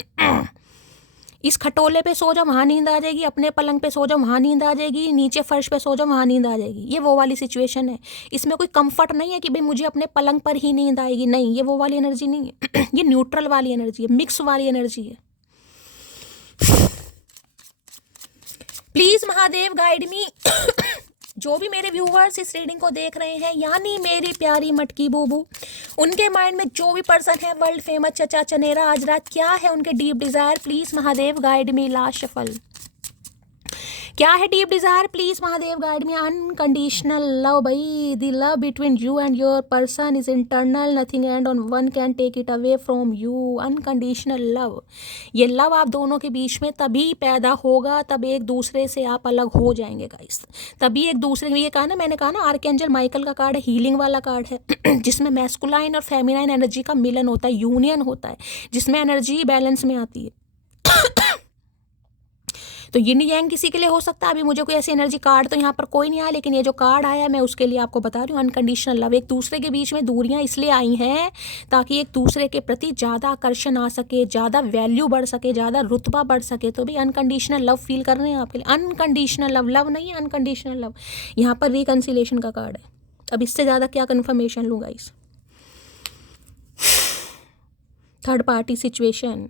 इस खटोले पे सो जाओ, वहाँ नींद आ जाएगी। अपने पलंग पे सो जाओ, वहाँ नींद आ जाएगी। नीचे फर्श पे सो जाओ, वहाँ नींद आ जाएगी। ये वो वाली सिचुएशन है। इसमें कोई कंफर्ट नहीं है कि भाई मुझे अपने पलंग पर ही नींद आएगी, नहीं, ये वो वाली एनर्जी नहीं है ये न्यूट्रल वाली एनर्जी है, मिक्स वाली एनर्जी है। प्लीज महादेव गाइड मी जो भी मेरे व्यूवर्स इस रीडिंग को देख रहे हैं, यानी मेरी प्यारी मटकी बूबू, उनके माइंड में जो भी पर्सन है वर्ल्ड फेमस चचा चनेरा, आज रात क्या है उनके deep desire? Please Mahadev guide me. Last shuffle, क्या है deep desire? Please Mahadev guide me. Unconditional love भाई, the love between you and your person is internal, nothing and on one can take it away from you. Unconditional love, ये love आप दोनों के बीच में तभी पैदा होगा, तब एक दूसरे से आप अलग हो जाएंगे गाइस। तभी एक दूसरे, ये कहा ना, मैंने कहा ना, आर्कएंजल माइकल का कार्ड है, हीलिंग वाला कार्ड है जिसमें मैस्कुलाइन और फेमिनाइन एनर्जी का मिलन होता है, यूनियन होता है, जिसमें एनर्जी बैलेंस में आती है। तो यिन यांग किसी के लिए हो सकता है। अभी मुझे कोई ऐसी एनर्जी कार्ड तो यहाँ पर कोई नहीं आया, लेकिन ये जो कार्ड आया है मैं उसके लिए आपको बता रही हूँ। अनकंडीशनल लव, एक दूसरे के बीच में दूरियां इसलिए आई हैं ताकि एक दूसरे के प्रति ज़्यादा आकर्षण आ सके, ज़्यादा वैल्यू बढ़ सके, ज़्यादा रुतबा बढ़ सके। तो भी अनकंडीशनल लव फील कर रहे हैं आपके लिए। अनकंडीशनल लव, लव नहीं है, अनकंडीशनल लव। यहाँ पर रिकन्सिलेशन का कार्ड है। अब इससे ज़्यादा क्या कन्फर्मेशन लूँगा इस थर्ड पार्टी सिचुएशन।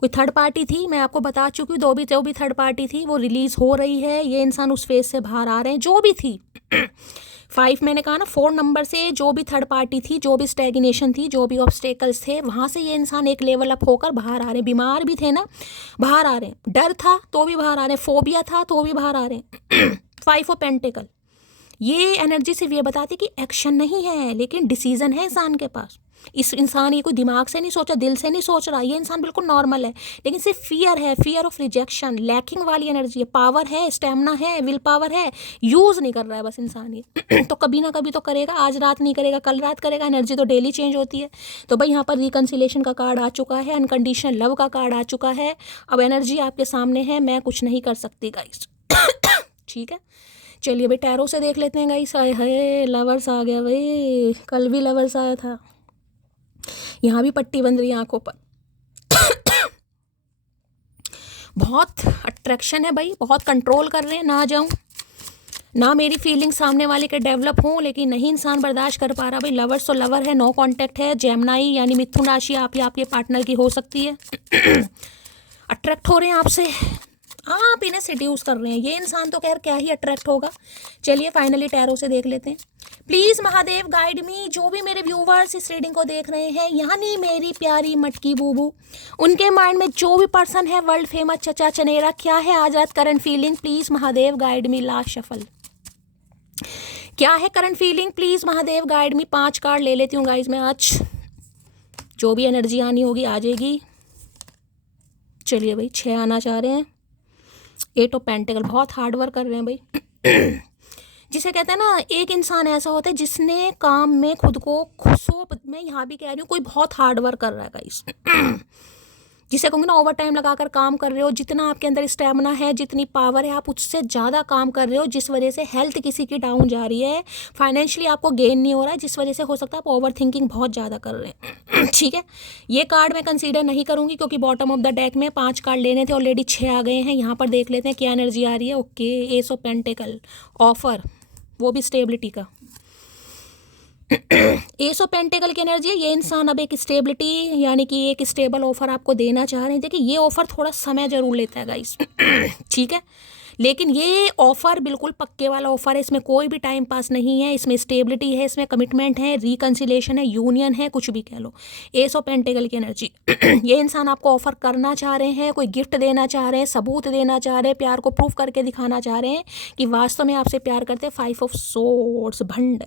कोई थर्ड पार्टी थी, मैं आपको बता चुकी हूँ। जो भी थर्ड पार्टी थी वो रिलीज हो रही है। ये इंसान उस फेज से बाहर आ रहे हैं, जो भी थी 5 मैंने कहा ना, 4 नंबर से जो भी थर्ड पार्टी थी, जो भी स्टैग्नेशन थी, जो भी ऑब्स्टेकल्स थे, वहाँ से ये इंसान एक लेवल अप होकर बाहर आ रहे हैं। बीमार भी थे ना, बाहर आ रहे हैं। डर था तो भी बाहर आ रहे हैं। फोबिया था तो भी बाहर आ रहे हैं 5 ऑफ पेंटिकल। ये एनर्जी सिर्फ ये बताती कि एक्शन नहीं है, लेकिन डिसीजन है इंसान के पास। इस इंसान ये कोई दिमाग से नहीं सोचा, दिल से नहीं सोच रहा, ये इंसान बिल्कुल नॉर्मल है, लेकिन सिर्फ फियर है, फियर ऑफ रिजेक्शन, लैकिंग वाली एनर्जी है। पावर है, स्टेमिना है, विल पावर है, यूज़ नहीं कर रहा है बस इंसान ये तो कभी ना कभी तो करेगा, आज रात नहीं करेगा, कल रात करेगा। एनर्जी तो डेली चेंज होती है। तो भाई यहाँ पर रिकन्सिलेशन का कार्ड आ चुका है, अनकंडीशनल लव का कार्ड आ चुका है। अब एनर्जी आपके सामने है, मैं कुछ नहीं कर सकती गाइस ठीक है, चलिए भाई टैरो से देख लेते हैं गाइस। हाय हाय, लवर्स आ गया भाई, कल भी लवर्स आया था। यहाँ भी पट्टी बंध रही है आंखों पर बहुत अट्रैक्शन है भाई, बहुत कंट्रोल कर रहे हैं, ना जाऊं ना मेरी फीलिंग सामने वाले के डेवलप हों, लेकिन नहीं इंसान बर्दाश्त कर पा रहा भाई। लवर्स तो लवर है, नो कांटेक्ट है। जेमिनी यानी मिथुन राशि आप या आपके पार्टनर की हो सकती है। अट्रैक्ट हो रहे हैं आपसे, आप इन्हें सेड्यूस कर रहे हैं। ये इंसान तो खैर क्या ही अट्रैक्ट होगा। चलिए फाइनली टैरो से देख लेते हैं। प्लीज़ महादेव गाइड मी। जो भी मेरे व्यूवर्स इस रीडिंग को देख रहे हैं, यानी मेरी प्यारी मटकी बूबू, उनके माइंड में जो भी पर्सन है वर्ल्ड फेमस चचा चनेरा, क्या है आज रात current feeling? Please Mahadev guide me. Last shuffle, क्या है current feeling? Please Mahadev guide me. 5 card ले लेती हूँ गाइज मैं आज, जो भी एनर्जी आनी होगी आ जाएगी। चलिए भाई, 6 आना चाह रहे हैं। 8 ऑफ पेंटिकल, बहुत हार्ड वर्क कर रहे हैं भाई। जिसे कहते हैं ना, एक इंसान ऐसा होता है जिसने काम में खुद को मैं यहाँ भी कह रही हूँ, कोई बहुत हार्ड वर्क कर रहा है गाइस। जिसे कहूँगी ना, ओवर टाइम लगाकर काम कर रहे हो। जितना आपके अंदर स्टेमिना है, जितनी पावर है, आप उससे ज़्यादा काम कर रहे हो, जिस वजह से हेल्थ किसी की डाउन जा रही है, फाइनेंशियली आपको गेन नहीं हो रहा है, जिस वजह से हो सकता है आप ओवर थिंकिंग बहुत ज़्यादा कर रहे हैं। ठीक है, ये कार्ड मैं कंसीडर नहीं करूँगी क्योंकि बॉटम ऑफ द डेक में 5 कार्ड लेने थे, ऑलरेडी 6 आ गए हैं। यहाँ पर देख लेते हैं क्या एनर्जी आ रही है। Okay, S of pentacle, offer, वो भी स्टेबिलिटी का। एस ऑफ पेंटिकल की एनर्जी है। ये इंसान अब एक स्टेबिलिटी यानी कि एक स्टेबल ऑफर आपको देना चाह रहे हैं। देखिए, ये ऑफर थोड़ा समय जरूर लेता है गाइस। ठीक है, लेकिन ये ऑफर बिल्कुल पक्के वाला ऑफर है। इसमें कोई भी टाइम पास नहीं है, इसमें स्टेबिलिटी है, इसमें कमिटमेंट है, रिकन्सिलेशन है, यूनियन है, कुछ भी कह लो। एस ऑफ पेंटिकल की एनर्जी। ये इंसान आपको ऑफर करना चाह रहे हैं, कोई गिफ्ट देना चाह रहे हैं, सबूत देना चाह रहे हैं, प्यार को प्रूफ करके दिखाना चाह रहे हैं कि वास्तव में आपसे प्यार करते हैं। 5 ऑफ सोर्ड्स, भंड।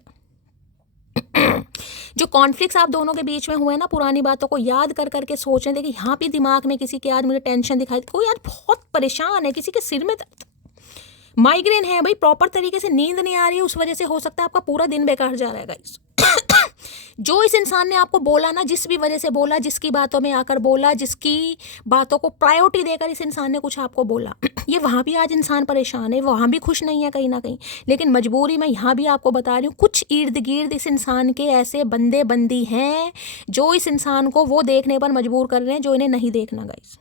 जो कॉन्फ्लिक्ट्स आप दोनों के बीच में हुए ना, पुरानी बातों को याद कर करके सोच रहे थे कि यहाँ भी दिमाग में किसी के आज मुझे टेंशन दिखाई, कोई आज बहुत परेशान है, किसी के सिर में माइग्रेन है भाई, प्रॉपर तरीके से नींद नहीं आ रही है, उस वजह से हो सकता है आपका पूरा दिन बेकार जा रहा है गाइस। जो इस इंसान ने आपको बोला ना, जिस भी वजह से बोला, जिसकी बातों में आकर बोला, जिसकी बातों को प्रायोरिटी देकर इस इंसान ने कुछ आपको बोला, ये वहाँ भी आज इंसान परेशान है, वहाँ भी खुश नहीं है कहीं ना कहीं। लेकिन मजबूरी में यहाँ भी आपको बता रही हूँ, कुछ इर्द गिर्द इस इंसान के ऐसे बंदे बंदी हैं जो इस इंसान को वो देखने पर मजबूर कर रहे हैं जो इन्हें नहीं देखना गाइस।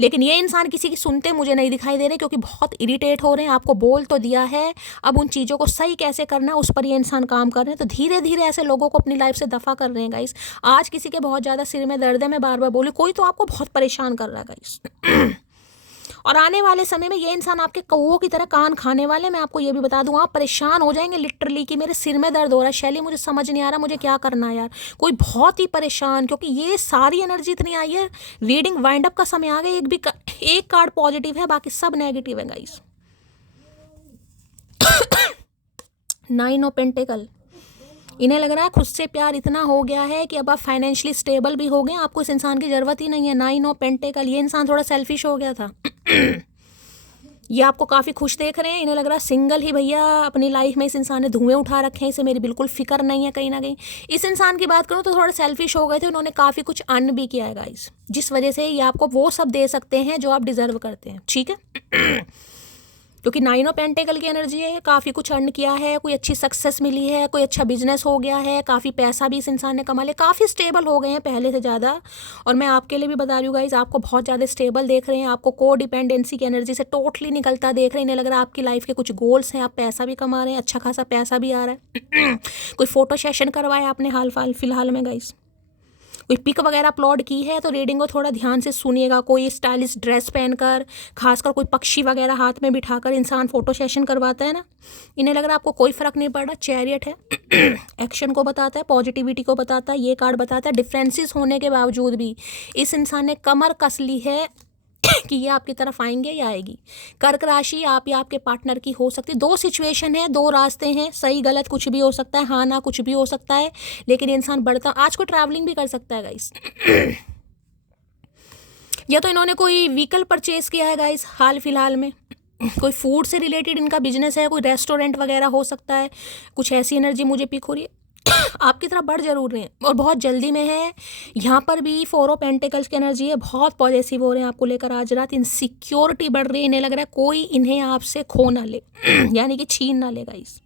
लेकिन ये इंसान किसी की सुनते मुझे नहीं दिखाई दे रहे, क्योंकि बहुत इरिटेट हो रहे हैं। आपको बोल तो दिया है, अब उन चीज़ों को सही कैसे करना है उस पर ये इंसान काम कर रहे हैं। तो धीरे धीरे ऐसे लोगों को अपनी लाइफ से दफ़ा कर रहे हैं गाइस। आज किसी के बहुत ज़्यादा सिर में दर्द है, मैं बार बार बोली, कोई तो आपको बहुत परेशान कर रहा है गाइस। और आने वाले समय में ये इंसान आपके कौओं की तरह कान खाने वाले। मैं आपको ये भी बता दूं, आप परेशान हो जाएंगे लिटरली कि मेरे सिर में दर्द हो रहा है शैली, मुझे समझ नहीं आ रहा मुझे क्या करना है यार। कोई बहुत ही परेशान, क्योंकि ये सारी एनर्जी इतनी आई है। रीडिंग वाइंड अप का समय आ गया। एक कार्ड पॉजिटिव है, बाकी सब नेगेटिव है गाइस। 9 of pentacle. इन्हें लग रहा है खुद से प्यार इतना हो गया है कि अब आप फाइनेंशियली स्टेबल भी हो गए, आपको इस इंसान की ज़रूरत ही नहीं है। 9 ऑफ पेंटिकल। ये इंसान थोड़ा सेल्फिश हो गया था। ये आपको काफ़ी खुश देख रहे हैं। इन्हें लग रहा है सिंगल ही भैया अपनी लाइफ में इस इंसान ने धुएं उठा रखे हैं, इसे मेरी बिल्कुल फिक्र नहीं है कहीं ना कहीं। इस इंसान की बात करूँ तो थोड़ा सेल्फिश हो गए थे, उन्होंने काफ़ी कुछ अर्न भी किया है गाइस, जिस वजह से ये आपको वो सब दे सकते हैं जो आप डिज़र्व करते हैं। ठीक है, क्योंकि 9 ऑफ पेंटिकल की एनर्जी है। काफ़ी कुछ अर्न किया है, कोई अच्छी सक्सेस मिली है, कोई अच्छा बिजनेस हो गया है, काफ़ी पैसा भी इस इंसान ने कमा लिया, काफ़ी स्टेबल हो गए हैं पहले से ज़्यादा। और मैं आपके लिए भी बता रही हूँ गाइस, आपको बहुत ज़्यादा स्टेबल देख रहे हैं, आपको को डिपेंडेंसी की एनर्जी से टोटली निकलता देख रहे हैं। इन्हें लग रहा है आपकी लाइफ के कुछ गोल्स हैं, आप पैसा भी कमा रहे हैं, अच्छा खासा पैसा भी आ रहा है। कोई फोटो सेशन करवाया आपने हाल फिलहाल में गाइस, कोई पिक वगैरह अपलोड की है, तो रीडिंग को थोड़ा ध्यान से सुनिएगा। कोई स्टाइलिश ड्रेस पहनकर, खासकर कोई पक्षी वगैरह हाथ में बिठाकर इंसान फोटो सेशन करवाता है ना, इन्हें लग रहा है आपको कोई फ़र्क नहीं पड़ रहा। चैरियट है, एक्शन को बताता है, पॉजिटिविटी को बताता है। ये कार्ड बताता है डिफरेंसेस होने के बावजूद भी इस इंसान ने कमर कस ली है कि ये आपकी तरफ आएंगे या आएगी। कर्क राशि आप या आपके पार्टनर की हो सकती है। 2 सिचुएशन है, 2 रास्ते हैं, सही गलत कुछ भी हो सकता है, हाँ ना कुछ भी हो सकता है। लेकिन इंसान बढ़ता, आज को ट्रैवलिंग भी कर सकता है गाइस। या तो इन्होंने कोई व्हीकल परचेज किया है गाइस हाल फिलहाल में, कोई फूड से रिलेटेड इनका बिजनेस है, कोई रेस्टोरेंट वगैरह हो सकता है। कुछ ऐसी एनर्जी मुझे पिक हो रही है। आपकी तरफ बढ़ जरूर रहे हैं और बहुत जल्दी में है। यहाँ पर भी 4 ऑफ पेंटिकल्स की एनर्जी है, बहुत पॉजिटिव हो रहे हैं आपको लेकर आज रात। इनसिक्योरिटी बढ़ रही है, इन्हें लग रहा है कोई इन्हें आपसे खो ना ले, यानी कि छीन ना ले गाइस।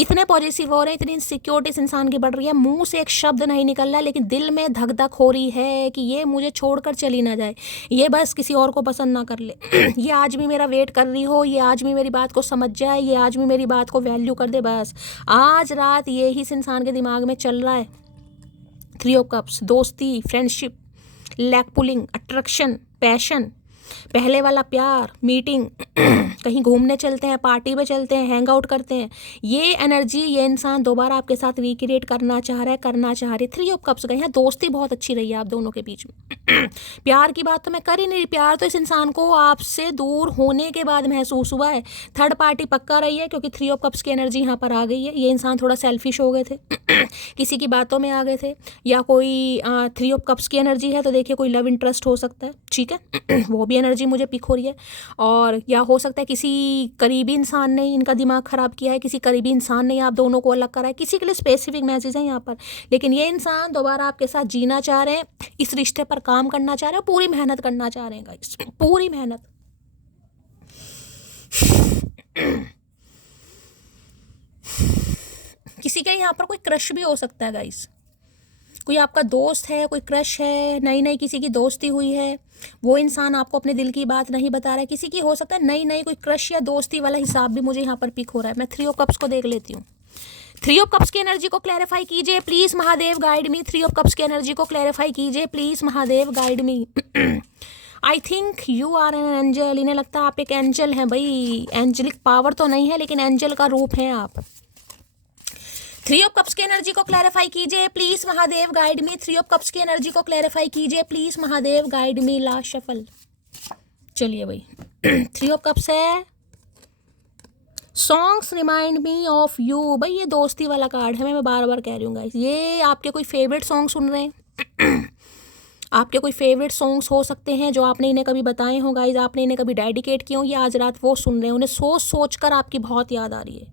इतने पॉजिटिव हो रहे हैं, इतनी इनसिक्योरिटी इस इंसान की बढ़ रही है, मुंह से एक शब्द नहीं निकल रहा, लेकिन दिल में धक धक हो रही है कि ये मुझे छोड़कर चली ना जाए, ये बस किसी और को पसंद ना कर ले ये आज भी मेरा वेट कर रही हो, ये आज भी मेरी बात को समझ जाए, ये आज भी मेरी बात को वैल्यू कर दे, बस आज रात ये ही इस इंसान के दिमाग में चल रहा है। 3 ऑफ कप्स, दोस्ती, friendship, lag pulling, attraction, passion, पहले वाला प्यार, मीटिंग कहीं घूमने चलते हैं, पार्टी में चलते हैं, हैंग आउट करते हैं, ये एनर्जी ये इंसान दोबारा आपके साथ रिक्रिएट करना चाह रहा है, करना चाह रही है। 3 ऑफ कप्स गए हैं, दोस्ती बहुत अच्छी रही है आप दोनों के बीच में प्यार की बात तो मैं कर ही नहीं, प्यार तो इस इंसान को आपसे दूर होने के बाद महसूस हुआ है। थर्ड पार्टी पक्का रही है, क्योंकि 3 ऑफ कप्स की एनर्जी यहाँ पर आ गई है। ये इंसान थोड़ा सेल्फिश हो गए थे किसी की बातों में आ गए थे, या कोई 3 ऑफ कप्स की एनर्जी है तो देखिए कोई लव इंटरेस्ट हो सकता है, ठीक है वो भी एनर्जी मुझे पिक हो रही है। और या हो सकता है किसी करीबी इंसान ने इनका दिमाग ख़राब किया है, किसी करीबी इंसान ने आप दोनों को अलग करा है, किसी के लिए स्पेसिफिक मैसेज है यहाँ पर। लेकिन ये इंसान दोबारा आपके साथ जीना चाह रहे हैं, इस रिश्ते पर काम करना चाह रहे हैं, पूरी मेहनत करना चाह रहे हैं गाइस, पूरी मेहनत किसी के यहाँ पर कोई क्रश भी हो सकता है गाइस, कोई आपका दोस्त है, कोई क्रश है, नई नई किसी की दोस्ती हुई है, वो इंसान आपको अपने दिल की बात नहीं बता रहा है, किसी की हो सकता है नई नई कोई क्रश या दोस्ती वाला हिसाब भी मुझे यहाँ पर पिक हो रहा है। मैं 3 ऑफ कप्स को देख लेती हूँ। 3 ऑफ कप्स की एनर्जी को क्लैरिफाई कीजिए please, Mahadev guide me. 3 of cups की एनर्जी को क्लैरिफाई कीजिए please, Mahadev guide me. I think you are an angel, इन्हें लगता है आप एक एंजल हैं भाई, एंजलिक पावर तो नहीं है लेकिन एंजल का रूप है आप। 3 ऑफ कप्स की एनर्जी को क्लैरिफाई कीजिए please, Mahadev guide me. 3 of cups की एनर्जी को क्लैरिफाई कीजिए please, Mahadev guide me. Last shuffle, चलिए भाई 3 ऑफ कप्स है। Songs remind me of you, भाई ये दोस्ती वाला कार्ड है, मैं बार बार कह रही हूँ गाइस, ये आपके कोई फेवरेट सॉन्ग सुन रहे हैं आपके कोई फेवरेट सॉन्ग्स हो सकते हैं जो आपने इन्हें कभी बताए हो गाइज, आपने इन्हें कभी डेडिकेट किए हो, ये आज रात वो सुन रहे हैं, उन्हें सोच सोच कर आपकी बहुत याद आ रही है।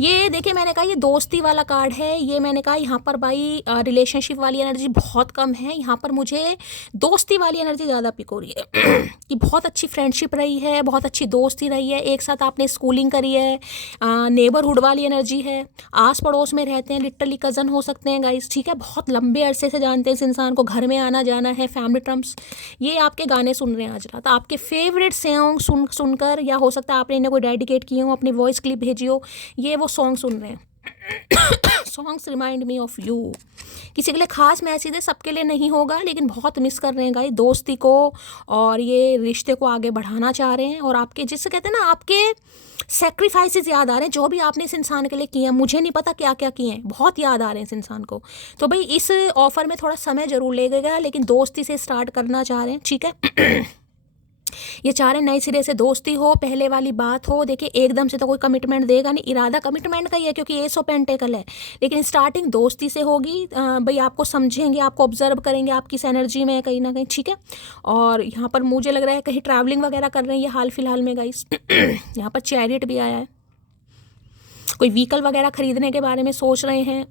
ये देखिए मैंने कहा ये दोस्ती वाला कार्ड है, ये मैंने कहा यहाँ पर भाई रिलेशनशिप वाली एनर्जी बहुत कम है, यहाँ पर मुझे दोस्ती वाली एनर्जी ज़्यादा पिक हो रही है कि बहुत अच्छी फ्रेंडशिप रही है, बहुत अच्छी दोस्ती रही है, एक साथ आपने स्कूलिंग करी है, नेबरहुड वाली एनर्जी है, आस पड़ोस में रहते हैं, लिटरली कज़न हो सकते हैं गाइज, ठीक है, बहुत लंबे अरसे से जानते हैं इस इंसान को, घर में आना जाना है, फैमिली टर्म्स। ये आपके गाने सुन रहे हैं आज रात, आपके फेवरेट सॉन्ग सुनकर, या हो सकता है आपने इन्हें कोई डेडिकेट किए हो, अपनी वॉइस क्लिप भेजी हो, ये वो सॉन्ग सुन रहे हैं। Songs remind me of you, किसी के लिए खास मैसेज है, सबके लिए नहीं होगा, लेकिन बहुत मिस कर रहे हैं गाइस दोस्ती को, और ये रिश्ते को आगे बढ़ाना चाह रहे हैं, और आपके जिससे कहते हैं ना आपके सेक्रीफाइसेस याद आ रहे हैं, जो भी आपने इस इंसान के लिए किए हैं, मुझे नहीं पता क्या क्या किए हैं, बहुत याद आ रहे हैं इस इंसान को। तो भाई इस ऑफर में थोड़ा समय जरूर लगेगा, लेकिन दोस्ती से स्टार्ट करना चाह रहे हैं, ठीक है। ये चाह रहे नए सिरे से दोस्ती हो, पहले वाली बात हो। देखिए एकदम से तो कोई कमिटमेंट देगा नहीं, इरादा कमिटमेंट का ही है क्योंकि एस ऑफ पेंटेकल है, लेकिन स्टार्टिंग दोस्ती से होगी। भाई आपको समझेंगे, आपको ऑब्जर्व करेंगे, आप किस एनर्जी में है कहीं ना कहीं, ठीक है। और यहाँ पर मुझे लग रहा है कहीं ट्रैवलिंग वगैरह कर रहे हैं ये हाल फिलहाल में गाइस। यहाँ पर चैरियट भी आया है, कोई व्हीकल वगैरह खरीदने के बारे में सोच रहे हैं।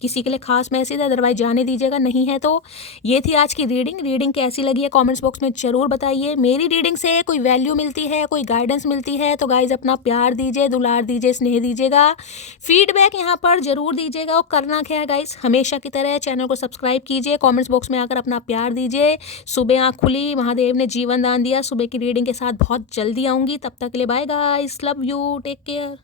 किसी के लिए खास मैसेज है, अदरवाइज जाने दीजिएगा, नहीं है तो। ये थी आज की रीडिंग कैसी लगी है कमेंट्स बॉक्स में ज़रूर बताइए। मेरी रीडिंग से कोई वैल्यू मिलती है, कोई गाइडेंस मिलती है तो गाइज अपना प्यार दीजिए, दुलार दीजिए, स्नेह दीजिएगा, फीडबैक यहाँ पर ज़रूर दीजिएगा। और करना क्या है गाइज, हमेशा की तरह चैनल को सब्सक्राइब कीजिए, कॉमेंट्स बॉक्स में आकर अपना प्यार दीजिए। सुबह आँख खुली, महादेव ने जीवन दान दिया, सुबह की रीडिंग के साथ बहुत जल्दी आऊँगी, तब तक के लिए bye guys, love you, take care.